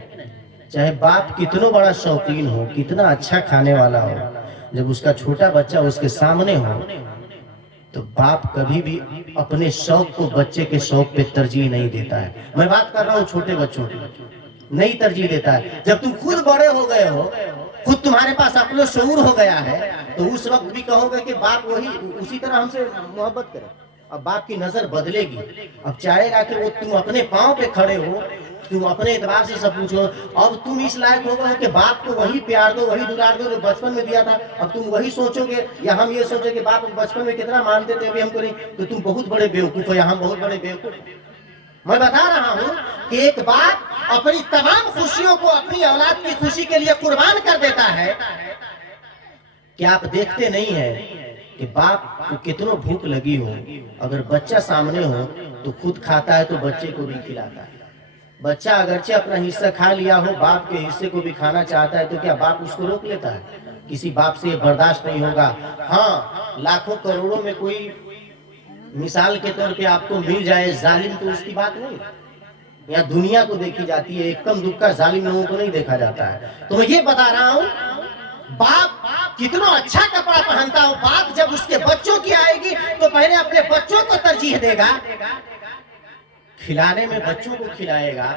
चाहे बाप कितना बड़ा शौकीन हो, कितना अच्छा खाने वाला हो, जब उसका छोटा बच्चा उसके सामने हो तो बाप कभी भी अपने शौक को बच्चे के शौक पे तरजीह नहीं देता है। मैं बात कर रहा हूँ छोटे बच्चों की, नहीं तरजीह देता है। जब तुम खुद बड़े हो गए हो, खुद तुम्हारे पास अपना शऊर हो गया है, तो उस वक्त भी कहोगे कि बाप वही उसी तरह हमसे मोहब्बत करे। अब बाप की नजर बदलेगी, अब चाहेगा कि वो तुम अपने पांव पे खड़े हो, तुम अपने एतबार से सब पूछो। अब तुम इस लायक हो गए कि बाप को वही प्यार दो, वही दुलार दो जो बचपन में दिया था। अब तुम वही सोचोगे, या हम ये सोचे कि बाप बचपन में कितना मानते थे, अभी हमको नहीं, तो तुम बहुत बड़े बेवकूफ हो, या हम बहुत बड़े बेवकूफ। मैं बता रहा हूँ कि एक बाप अपनी तमाम खुशियों को अपनी औलाद की खुशी के लिए कुर्बान कर देता है। क्या आप देखते नहीं है कि बाप को कितनो भूख लगी हो, अगर बच्चा सामने हो तो खुद खाता है, तो बच्चे को भी खिलाता है। बच्चा अगरचे अपना हिस्सा खा लिया हो, बाप के हिस्से को भी खाना चाहता है, तो क्या बाप उसको रोक लेता है? किसी बाप से ये बर्दाश्त नहीं होगा। हाँ, लाखों करोड़ों में कोई मिसाल के तौर पे आपको मिल जाए जालिम, तो उसकी बात नहीं। यहाँ दुनिया को देखी जाती है, एक कम दुक्का जालिम लोगों को नहीं देखा जाता है। तो मैं ये बता रहा हूँ, बाप कितना अच्छा कपड़ा पहनता हो, बाप जब उसके बच्चों की आएगी तो पहले अपने बच्चों को तरजीह देगा, खिलाने में बच्चों को खिलाएगा।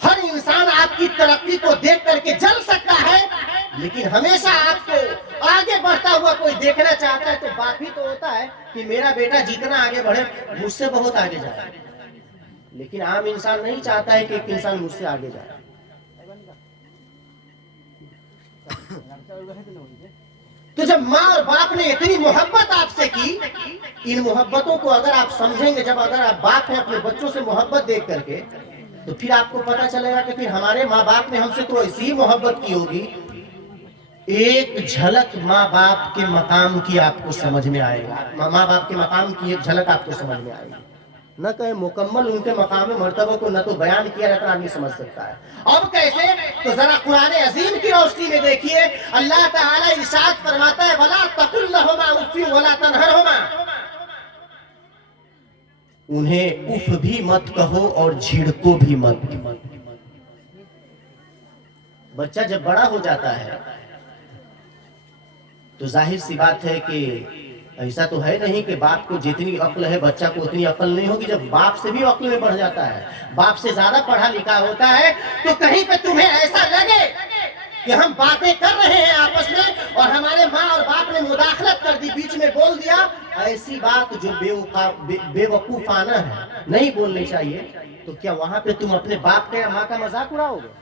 हर इंसान आपकी तरक्की को देख करके जल सकता है, लेकिन हमेशा आपको आगे बढ़ता हुआ कोई देखना चाहता है। तो बात ही तो होता है कि मेरा बेटा जितना आगे बढ़े, मुझसे बहुत आगे जाए। लेकिन आम इंसान नहीं चाहता है कि एक इंसान मुझसे आगे जाए। तो जब माँ और बाप ने इतनी मोहब्बत आपसे की, इन मोहब्बतों को अगर आप समझेंगे, जब अगर आप बाप है अपने बच्चों से मोहब्बत देख करके, तो फिर आपको पता चलेगा कि फिर हमारे माँ बाप ने हमसे तो ऐसी ही मोहब्बत की होगी। एक झलक माँ बाप के मकाम की आपको समझ में आएगा, माँ बाप के मकाम की एक झलक आपको समझ में आएगी। न कहे मुकम्मल उनके मकाम मर्तबा को न तो बयान किया रहता, आदमी समझ सकता है। अब कैसे? तो जरा कुरान अजीम की रोशनी में देखिए, अल्लाह ताला इरशाद फरमाता है, वला तकुल लहुमा उफ़ वला तनहरहुमा, उन्हें उफ भी मत कहो और झिड़को भी मत। बच्चा जब बड़ा हो जाता है तो जाहिर सी बात है कि ऐसा तो है नहीं कि बाप को जितनी अक्ल है बच्चा को उतनी अक्ल नहीं होगी। जब बाप से भी अक्ल में बढ़ जाता है, बाप से ज्यादा पढ़ा लिखा होता है, तो कहीं पे तुम्हें ऐसा लगे कि हम बातें कर रहे हैं आपस में और हमारे माँ और बाप ने मुदाखलत कर दी, बीच में बोल दिया, ऐसी बात जो बेवकूफाना है, नहीं बोलनी चाहिए, तो क्या वहां पे तुम अपने बाप का या माँ का मजाक उड़ाओगे?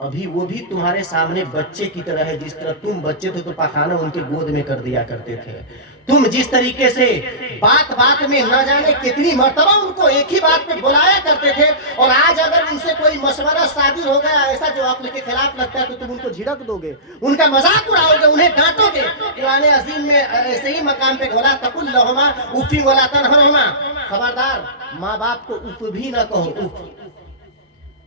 अभी वो भी तुम्हारे सामने बच्चे की तरह है। जिस तरह तुम बच्चे थे तो पाखाना उनके गोद में कर दिया करते थे। तुम जिस तरीके से बात बात में न जाने कितनी मर्तबा उनको एक ही बात पे बुलाया करते थे, और आज अगर उनसे कोई मशवरा साबित हो गया ऐसा जो अक्ल के खिलाफ लगता है, तो तुम उनको झिड़क दोगे, उनका मजाक उड़ाओगे, उन्हें डांटोगे। कुरान अजीम में ऐसे ही मकाम पे वला तकुल लहुमा उफ़ वला तनहरहुमा, खबरदार माँ बाप को उफ भी न कहो, उफ।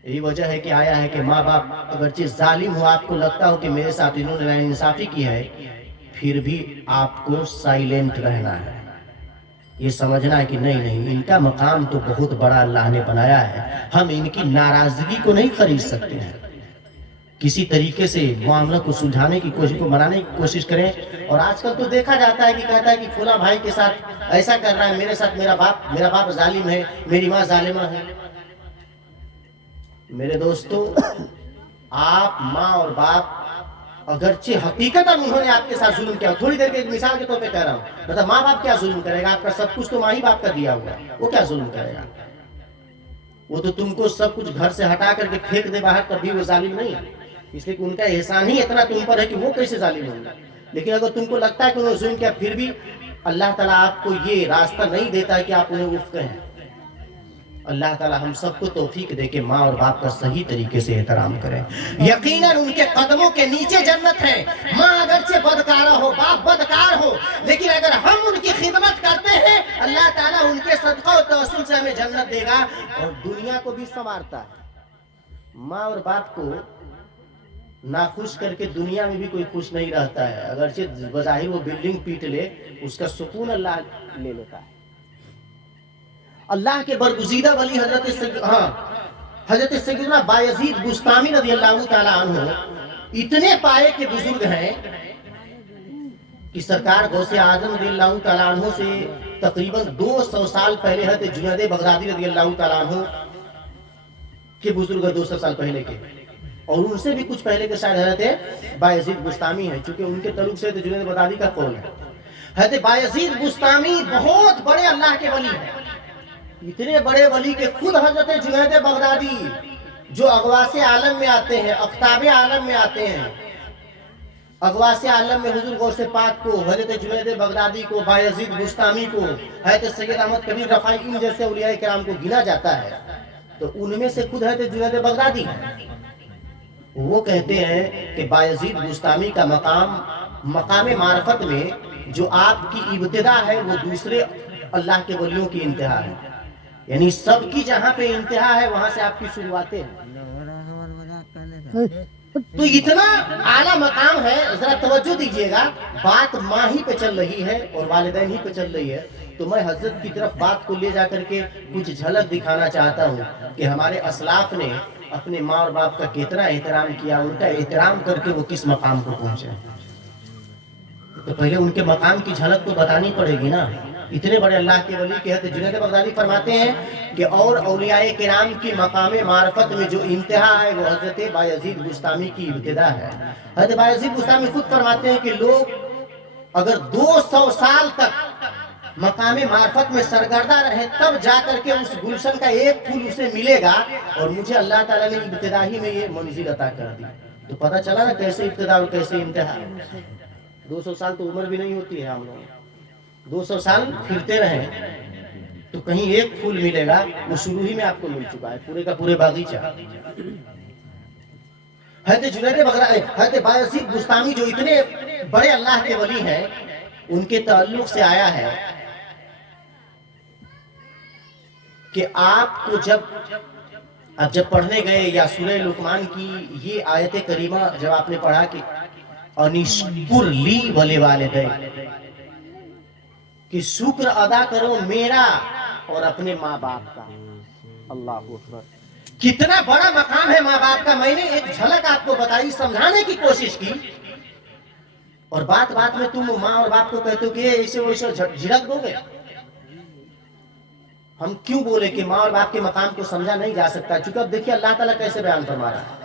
यही वजह है कि आया है कि माँ बाप अगरचे जालिम हो, आपको लगता हो कि मेरे साथ इन्होंने नाइंसाफी की है, फिर भी आपको साइलेंट रहना है, ये समझना है कि नहीं नहीं, इनका मकाम तो बहुत बड़ा अल्लाह ने बनाया है, हम इनकी नाराजगी को नहीं खरीद सकते हैं। किसी तरीके से मामला को सुलझाने की कोशिश, को मनाने की कोशिश करें। और आजकल तो देखा जाता है कि कहता है कि फुला भाई के साथ ऐसा कर रहा है, मेरे साथ मेरा बाप जालिम है, मेरी माँ जालिमा है। मेरे दोस्तों, आप माँ और बाप अगरचे हकीकतन उन्होंने आपके साथ जुल्म किया, थोड़ी देर के मिसाल के तौर पे कह रहा हूँ, मतलब माँ बाप क्या जुल्म करेगा? आपका सब कुछ तो माँ ही बाप का दिया हुआ, वो क्या जुल्म करेगा? वो तो तुमको सब कुछ घर से हटा करके फेंक दे बाहर, तब भी वो जालिम नहीं है, इसलिए कि उनका एहसान ही इतना तुम पर है कि वो कैसे जालिम होंगे। लेकिन अगर तुमको लगता है कि उन्होंने जुल्म किया, फिर भी अल्लाह ताला आपको ये रास्ता नहीं देता है कि आप उन्हें उफ कहें। अल्लाह ताला हम सबको तौफीक दे के माँ और बाप का सही तरीके से एहतराम करें। यकीनन उनके कदमों के नीचे जन्नत है। माँ अगरचे बदकारा हो, बाप बदकार हो, लेकिन अगर हम उनकी खिदमत करते हैं, अल्लाह ताला उनके सदका और जन्नत देगा और दुनिया को भी संवारता है। माँ और बाप को नाखुश करके दुनिया में भी कोई खुश नहीं रहता है। अगरचे बज़ाहिर वो बिल्डिंग पीट ले, उसका सुकून अल्लाह ले लेता है। अल्लाह के बरगुज़ीदा वली हजरत सैयदना बायज़ीद बुस्तामी रज़ियल्लाहु ताला अन्हु इतने पाए के बुजुर्ग हैं कि सरकार गौसे आज़म रज़ियल्लाहु ताला अन्हु से तकरीबन 200 साल पहले हज़रत जुनैद बगदादी रज़ियल्लाहु ताला अन्हु के बुजुर्ग 200 साल पहले के, और उनसे भी कुछ पहले के शायद हज़रत बायज़ीद बुस्तामी है, क्योंकि उनके तल्लुक से जुनैद बगदादी का कौल है। हज़रत बायज़ीद बुस्तामी बहुत बड़े अल्लाह के वली हैं, इतने बड़े वली के खुद हज़रत जुनैद बगदादी जो अगवासे आलम में आते हैं, अख्ताबे आलम में आते हैं, अगवासे आलम में हुजूर गौसे पाक को, हज़रत जुनैद बगदादी को, बायज़ीद बुस्तामी को, हज़रत सैयद अहमद कबीर रफ़ाई, इन जैसे औलिया किराम को गिना जाता है, तो उनमें से खुद हज़रत जुनैद बगदादी वो कहते हैं कि बायज़ीद बुस्तामी का मकाम मारफत में जो आपकी इब्तिदा है वो दूसरे अल्लाह के वलियों की इंतहा है, यानी सबकी जहां पे इंतहा है वहां से आपकी शुरुआतें हैं। तो इतना आला मकाम है, जरा तवज्जो दीजिएगा। बात माँ ही पे चल रही है और वालिदैन ही पे चल रही है, तो मैं हजरत की तरफ बात को ले जा करके कुछ झलक दिखाना चाहता हूँ कि हमारे असलाफ ने अपने माँ और बाप का कितना एहतराम किया, उनका एहतराम करके वो किस मकाम को पहुंचे। तो पहले उनके मकाम की झलक तो बतानी पड़ेगी ना। इतने बड़े अल्लाह के वली के हज़रत जुनैद बगदादी फरमाते हैं कि और औलियाए किराम की मकाम मारफत में जो इंतहा है वो हज़रत बायज़ीद बुस्तामी की इब्तिदा है। हज़रत बायज़ीद बुस्तामी खुद फरमाते हैं कि लोग अगर 200 साल तक मकाम मारफत में सरगर्दा रहे तब जाकर के उस गुलशन का एक फूल उसे मिलेगा, और मुझे अल्लाह ताला ने इब्तिदा ही में ये मंजिल अता कर दी। तो पता चला ना कैसे इब्तिदा और कैसे इंतहा। 200 साल तो उम्र भी नहीं होती है, हम लोग 200 साल फिरते रहे तो कहीं एक फूल मिलेगा, वो शुरू ही में आपको मिल चुका है, पूरे का पूरे बागीचा। हज़रत जुनैद बगदादी, हज़रत बायज़ीद बुस्तामी जो इतने बड़े अल्लाह के वली हैं, उनके ताल्लुक से आया है कि आपको जब पढ़ने गए या सूरह लुकमान की ये आयत करीमा जब आपने पढ़ा कि अनिश्कुर ली वले वालिदैन, कि शुक्र अदा करो मेरा और अपने माँ बाप का। अल्लाह अकबर, कितना बड़ा मकाम है माँ बाप का। मैंने एक झलक आपको बताई, समझाने की कोशिश की, और बात बात में तुम माँ और बाप को कहते हो कि ऐसे वैसे झिड़क दोगे। हम क्यों बोले कि माँ और बाप के मकाम को समझा नहीं जा सकता, क्योंकि अब देखिए अल्लाह ताला कैसे बयान फरमा रहा है।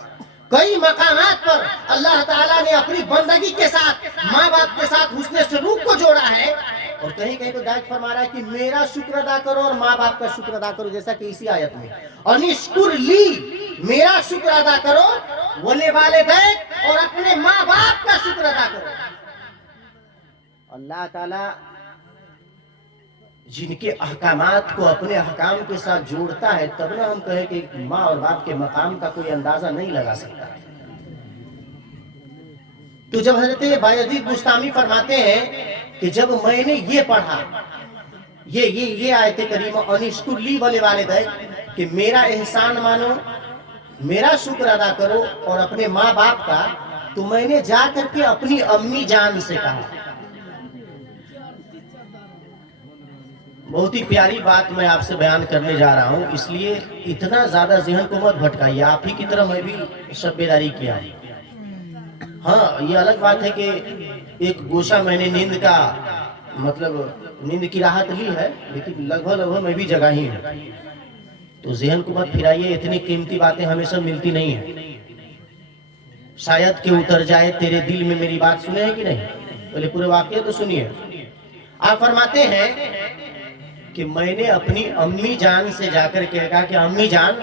कई मकामात पर अल्लाह ताला ने अपनी बंदगी के साथ माँ बाप के साथ हुस्ने सलूक को जोड़ा है, और कहीं कहीं तो डायरेक्ट फरमा रहा है कि मेरा शुक्र अदा करो और माँ बाप का शुक्र अदा करो, जैसा कि इसी आयत में अनिश्कुर ली, मेरा शुक्र अदा करो, वले वालिदैन, और अपने माँ बाप का शुक्र अदा करो। अल्लाह ताला जिनके अहकामात को अपने अहकाम के साथ जोड़ता है, तब ना हम कहें कि माँ और बाप के मकाम का कोई अंदाजा नहीं लगा सकता। तो जब हज़रत बायज़ीद बुस्तामी फरमाते हैं कि जब मैंने ये पढ़ा, ये आयत करीमा अनिश्कुर ली वले वालिदैन, कि मेरा एहसान मानो, मेरा शुक्र अदा करो और अपने माँ बाप का, तो मैंने जा करके अपनी अम्मी जान से कहा। बहुत ही प्यारी बात मैं आपसे बयान करने जा रहा हूँ, इसलिए इतना ज्यादा ज़हन को मत भटकाइए। आप ही की तरह मैं भी शब्बेदारी किया। हाँ, ये अलग बात है कि एक गोशा मैंने नींद का मतलब नींद की राहत ली है, लेकिन लगभग मैं भी जगा ही हूँ। तो ज़हन को मत फिराइए, इतनी कीमती बातें हमेशा मिलती नहीं है। शायद कि उतर जाए तेरे दिल में मेरी बात, सुने हैं कि नहीं? पहले पूरे वाक्य तो सुनिए। आप फरमाते हैं कि मैंने अपनी अम्मी जान से जाकर के कहा कि अम्मी जान,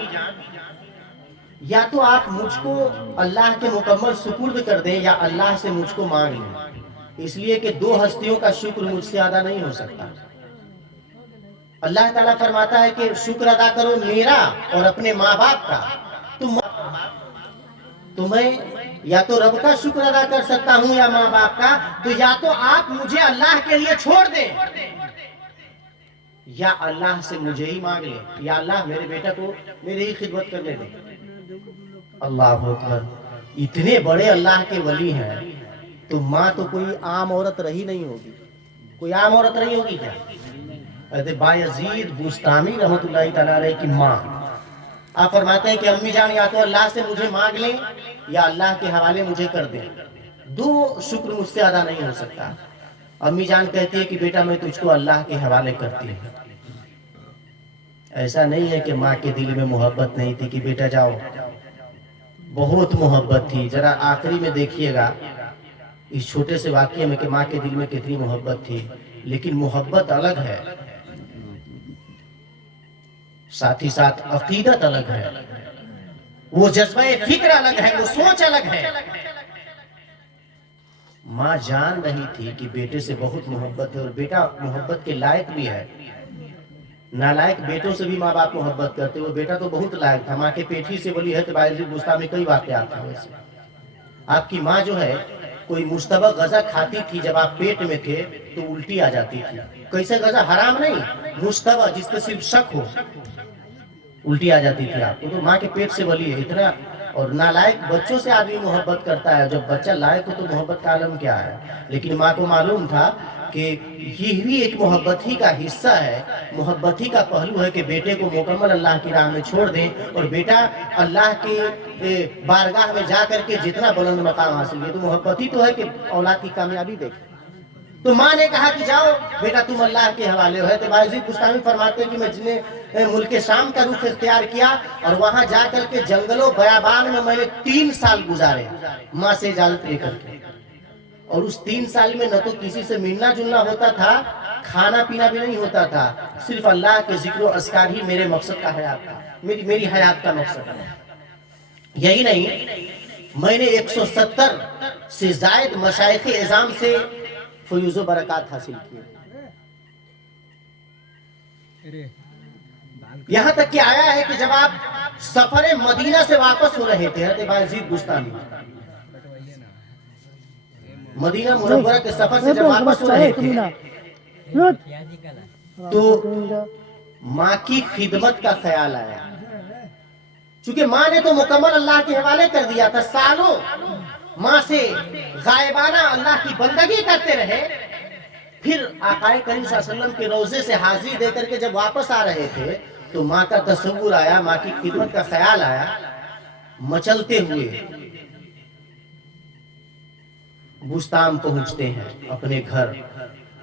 या तो आप मुझको अल्लाह के मुकम्मल सुपुर्द कर दें या अल्लाह से मुझको मांग लें, इसलिए कि दो हस्तियों का शुक्र मुझसे अदा नहीं हो सकता। अल्लाह ताला फरमाता है कि शुक्र अदा करो मेरा और अपने माँ बाप का। तो मैं या तो रब का शुक्र अदा कर सकता हूँ या माँ बाप का, तो या तो आप मुझे अल्लाह के लिए छोड़ दें या अल्लाह से मुझे ही मांग ले, या अल्लाह मेरे बेटा को मेरी ही खिदमत करने दे। अल्लाह अकबर, इतने बड़े अल्लाह के वली हैं, तो माँ तो कोई आम औरत रही नहीं होगी, कोई आम औरत नहीं होगी क्या? बायजीद बुस्तामी रहमतुल्लाह तआला अलैह की माँ, आप फरमाते हैं कि अम्मी जान या तो अल्लाह से मुझे मांग लें या अल्लाह के हवाले मुझे कर दें, दो शुक्र मुझसे अदा नहीं हो सकता। अम्मी जान कहती है कि बेटा मैं तुझको अल्लाह के हवाले करती हूँ। ऐसा नहीं है कि माँ के दिल में मोहब्बत नहीं थी कि बेटा जाओ, बहुत मोहब्बत थी। जरा आखिरी में देखिएगा इस छोटे से वाक्य में कि माँ के दिल में कितनी मोहब्बत थी, लेकिन मोहब्बत अलग है, साथ ही साथ अकीदत अलग है, वो जज्बा फिक्र अलग है, वो सोच अलग है। माँ जान रही थी कि बेटे से बहुत मोहब्बत है और बेटा मोहब्बत के लायक भी है। नालायक बेटों से भी माँ बाप मोहब्बत करते, वो बेटा तो बहुत लायक था। माँ के पेठी से बोली है तो बायजीद बुस्तामी में कई वाकयात हैं। वैसे आपकी माँ जो है कोई मुश्तबा गजा खाती थी, जब आप पेट में थे तो उल्टी आ जाती थी। कैसे गजा? हराम नहीं, मुश्तबा जिसपे सिर्फ शक हो, उल्टी आ जाती थी आपको, तो माँ के पेट से बोली है इतना। और नालायक बच्चों से आदमी मोहब्बत करता है, जब बच्चा लायक हो तो मोहब्बत का आलम क्या है। लेकिन माँ को मालूम था कि ये भी एक मोहब्बत ही का हिस्सा है, मोहब्बत ही का पहलू है कि बेटे को मुकम्मल अल्लाह की राह में छोड़ दें और बेटा अल्लाह के बारगाह में जा करके जितना बुलंद मकाम हासिल किया, तो मोहब्बत ही तो है कि औलाद की कामयाबी देखे। तो माँ ने कहा कि जाओ बेटा तुम अल्लाह के हवाले हो। तो बायजीद बुस्तामी फरमाते हैं कि मैं जिन्हें मुल्क शाम का रुख इख्तियार किया और वहां जाकर के जंगलों बयाबान में मैंने 3 साल गुजारे माँ से इजाजत लेकर के। और उस 3 साल में न तो किसी से मिलना जुलना होता था, खाना पीना भी नहीं होता था, सिर्फ अल्लाह के जिक्र और अस्कार ही मेरे मकसद का हयात था, मेरी हयात का मकसद है। यही नहीं, मैंने 170 से जायद मशाइख इज़ाम से फयूज़ बरकत हासिल किए। यहां तक कि आया है कि जब आप सफर मदीना से वापस हो रहे थे, हज़रत बायजीद बुस्तामी मदीना मुनव्वरा के सफर से जब वापस हो रहे थे, तो माँ की खिदमत का ख्याल आया। चूंकि माँ ने तो मुकम्मल अल्लाह के हवाले कर दिया था, सालों माँ से गायबाना अल्लाह की बंदगी करते रहे। फिर आकाए करीम सल्लल्लाहु अलैहि वसल्लम के रोजे से हाजिर देकर के जब वापस आ रहे थे, तो माँ का तस्वुर आया, माँ की खिदमत का ख्याल आया। मचलते हुए बुस्ताम पहुंचते हैं अपने घर,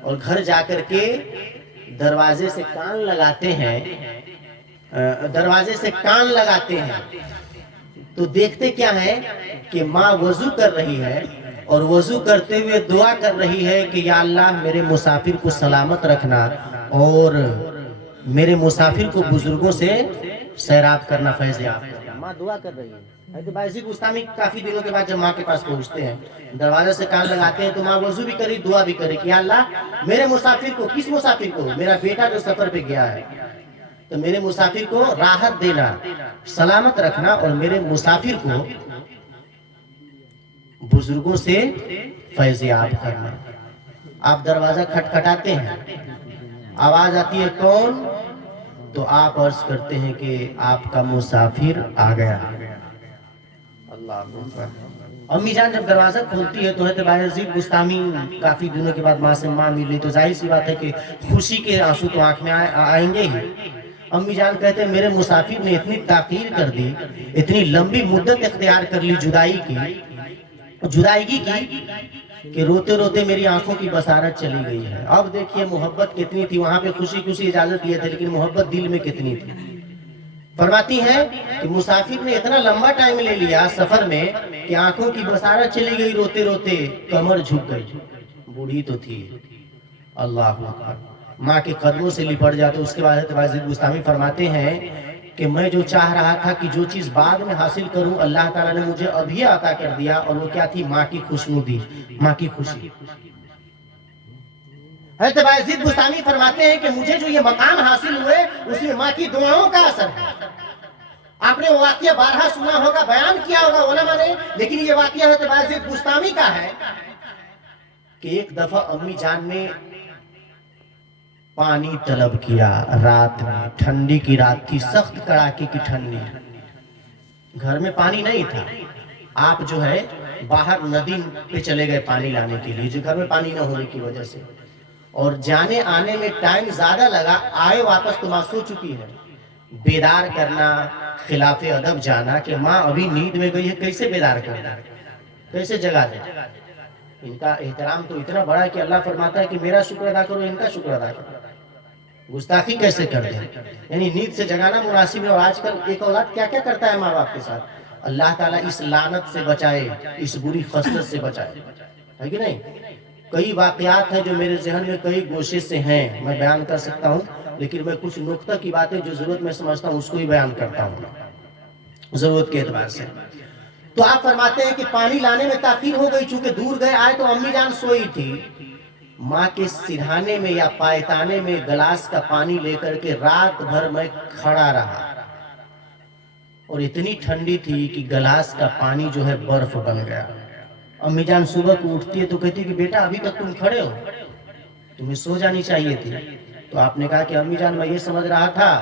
और घर जाकर के दरवाजे से कान लगाते हैं, दरवाजे से कान लगाते हैं तो देखते क्या है कि माँ वजू कर रही है और वजू करते हुए दुआ कर रही है कि या अल्लाह मेरे मुसाफिर को सलामत रखना और मेरे मुसाफिर को बुजुर्गों से सैराब करना, फैज़ याब करना। माँ दुआ कर रही है। तो बायजीद बुस्तामी काफी दिनों के बाद जब माँ के पास पहुंचते हैं, दरवाजे से कान लगाते हैं, तो माँ वजू भी करी, दुआ भी करे कि या अल्लाह मेरे मुसाफिर को, किस मुसाफिर को? मेरा बेटा जो सफर पे गया है, तो मेरे मुसाफिर को राहत देना, सलामत रखना और मेरे मुसाफिर को बुजुर्गों से फैज़ याब करना। आप दरवाजा खटखटाते हैं, आवाज आती है कौन? तो आप अर्ज करते हैं कि आपका मुसाफिर आ गया। अल्लाह। अम्मी जान जब दरवाजा खोलती है तो हज़रत बायजीद बुस्तामी काफी दिनों के बाद माँ से माँ मिली, तो जाहिर सी बात है कि खुशी के आंसू तो आंख में आएंगे ही। अम्मी जान कहते हैं मेरे मुसाफिर ने इतनी ताकीर कर दी, इतनी लंबी मुद्दत इख्तियार कर ली जुदाईगी की कि रोते रोते मेरी आंखों की बसारत चली गई है। अब देखिए मोहब्बत कितनी थी, वहां पे खुशी खुशी इजाजत दिए थे, लेकिन मोहब्बत दिल में कितनी थी। फरमाती है कि मुसाफिर ने इतना लंबा टाइम ले लिया सफर में कि आंखों की बसारत चली गई, रोते रोते कमर झुक गई। बूढ़ी तो थी। अल्लाह अकबर। माँ के कदमों से लिपट जाते। उसके बाद बायजीद बुस्तामी फरमाते हैं कि मैं जो चाह रहा था कि जो चीज बाद में हासिल करूं, अल्लाह ताला ने मुझे अभी अता कर दिया, और वो क्या थी? माँ की खुशनुदी, माँ की खुशी। हज़रत बायजीद बुस्तामी फरमाते हैं कि मुझे जो ये मकाम हासिल हुए उसमें माँ की दुआओं का असर है। आपने वो वाकया 12 सुना होगा, बयान किया होगा उलमा ने, लेकिन ये वाकया हज़रत बायजीद बुस्तामी का है कि एक दफा अम्मी जान ने पानी तलब किया रात में, ठंडी की रात थी, सख्त कड़ाके की ठंडी, घर में पानी नहीं था। आप जो है बाहर नदी पे चले गए पानी लाने के लिए, जो घर में पानी न होने की वजह से, और जाने आने में टाइम ज्यादा लगा, आए वापस तो माँ सो चुकी है। बेदार करना, खिलाफे अदब जाना कि माँ अभी नींद में गई है, कैसे बेदार करना, कैसे जगा दे। इनका एहतराम तो इतना बड़ा है कि अल्लाह फरमाता है कि मेरा शुक्र अदा करो, इनका शुक्र अदा करो। गुस्ताखी कैसे कर दे, यानी नींद से जगाना मुनासिब है। और आजकल एक औलाद क्या क्या करता है माँ बाप के साथ। अल्लाह ताला इस लानत से बचाए, इस बुरी खसलत से बचाए, है कि नहीं। कई वाकयात हैं जो मेरे जहन में कई गोशे से हैं, मैं बयान कर सकता हूँ, लेकिन मैं कुछ नुक्ता की बातें जो जरूरत में समझता हूँ उसको ही बयान करता हूँ जरूरत के एतबार से। तो आप फरमाते हैं कि पानी लाने में ताखीर हो गई, चूंकि दूर गए आए तो अम्मी जान सोई थी। माँ के सिरहाने में या पायताने में गिलास का पानी लेकर के रात भर मैं खड़ा रहा, और इतनी ठंडी थी कि गिलास का पानी जो है बर्फ बन गया। अम्मी जान सुबह को उठती है तो कहती है कि बेटा अभी तक तुम खड़े हो, तुम्हें सो जानी चाहिए थी। तो आपने कहा कि अम्मी जान मैं ये समझ रहा था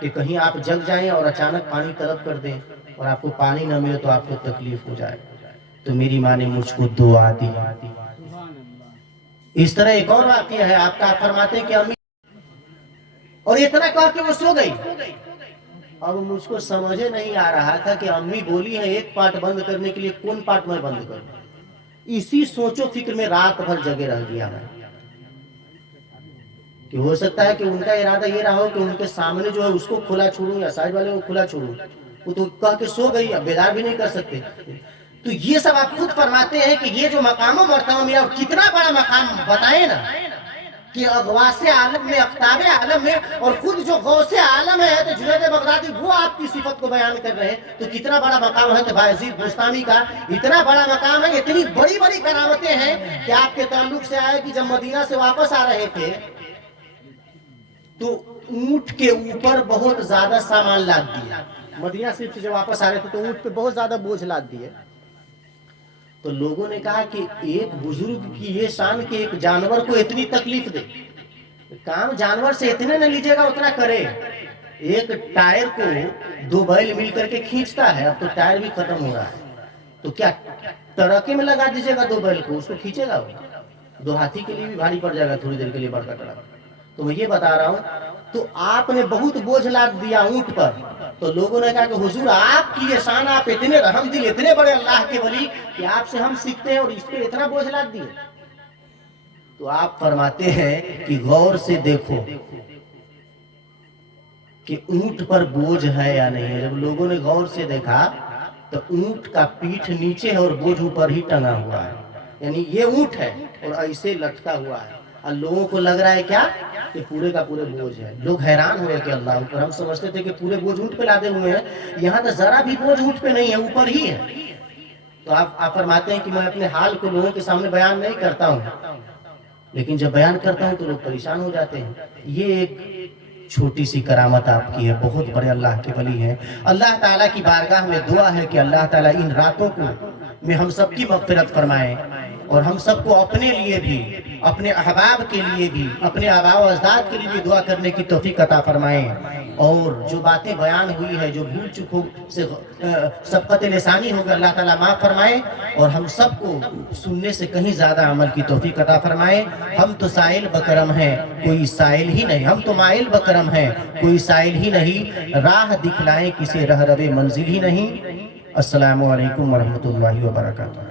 कि कहीं आप जग जाएं और अचानक पानी तलब कर दें और आपको पानी न मिले तो आपको तकलीफ हो जाए। तो मेरी माँ ने मुझको दुआ दी। इस तरह एक और वाकया है आपका, आप फरमाते हैं कि अम्मी, और इतना कह के वो सो गई। अब मुझको समझे नहीं आ रहा था कि अम्मी बोली है एक पार्ट बंद करने के लिए, कौन पार्ट मैं बंद करूं। इसी सोचो फिक्र में रात भर जगे रह गया मैं कि हो सकता है कि उनका इरादा ये रहा हो कि उनके सामने जो है उसको खुला छोड़ूं या साइड वाले को खुला छोड़ूं। वो तो कह के सो गई, अब बेदार भी नहीं कर सकते। तो ये सब आप खुद फरमाते हैं कि ये जो मकाम मरतबा मेरा, कितना बड़ा मकाम बताए ना, कि अगवासे आलम में, अफ्ताबे आलम में, और खुद जो गौसे आलम है तो जुनैद बगदादी वो आपकी सिफत को बयान कर रहे हैं। तो कितना बड़ा मकाम है बायजीद बुस्तामी का, इतना बड़ा मकाम है, इतनी बड़ी बड़ी करामतें हैं कि आपके ताल्लुक से आया कि जब मदीना से वापस आ रहे थे तो ऊंट के ऊपर बहुत ज्यादा सामान लाद दिया। मदीना से जब वापस आ रहे थे तो ऊंट पे बहुत ज्यादा बोझ लाद दिए। तो लोगों ने कहा कि एक बुजुर्ग की ये शान कि एक जानवर को इतनी तकलीफ दे, काम जानवर से इतने न लीजिएगा उतना करे। एक टायर को दो बैल मिल करके खींचता है, अब तो टायर भी खत्म हो रहा है, तो क्या टरके में लगा दीजिएगा दो बैल को, उसको खींचेगा वो। दो हाथी के लिए भी भारी पड़ जाएगा थोड़ी देर के लिए बड़का ट्रक। तो मैं ये बता रहा हूँ, तो आपने बहुत बोझ लाद दिया ऊंट पर। तो लोगों ने कहा कि हुजूर आपकी ये शान, आप इतने रहम दिल, इतने बड़े अल्लाह के वली कि आपसे हम सीखते हैं और इस पे इतना बोझ लाद दिए। तो आप फरमाते हैं कि गौर से देखो कि ऊंट पर बोझ है या नहीं है। जब लोगों ने गौर से देखा तो ऊंट का पीठ नीचे है और बोझ ऊपर ही टंगा हुआ है, यानी ये ऊंट है और ऐसे लटका हुआ है, और लोगों को लग रहा है क्या कि पूरे का पूरे बोझ है। लोग हैरान हुए कि अल्लाह ऊपर, हम समझते थे कि पूरे बोझ ऊंट पे लादे हुए हैं, यहाँ तो जरा भी बोझ ऊंट पे नहीं है, ऊपर ही है। तो आप फरमाते हैं कि मैं अपने हाल को लोगों के सामने बयान नहीं करता हूँ, लेकिन जब बयान करता हूँ तो लोग परेशान हो जाते हैं। ये एक छोटी सी करामत आपकी है, बहुत बड़े अल्लाह के वली हैं। अल्लाह ताला की बारगाह में दुआ है कि अल्लाह ताला इन रातों को में हम सबकी मग़फ़िरत फरमाए, और हम सबको अपने लिए भी, अपने अहबाब के लिए भी, अपने आबाओ अजदाद के लिए भी दुआ करने की तौफीक अता फरमाएं। और जो बातें बयान हुई है, जो भूल चूक से सबकत लिसानी होगा, अल्लाह ताला माफ़ फरमाए, और हम सबको सुनने से कहीं ज़्यादा अमल की तौफीक अता फरमाए। हम तो साइल बकरम हैं, कोई साइल ही नहीं, हम तो माइल बकरम हैं, कोई साइल ही नहीं, राह दिखलाएं किसी रह रवे मंजिल ही नहीं। अस्सलामु अलैकुम वरहमतुल्लाहि वबरकातुहू।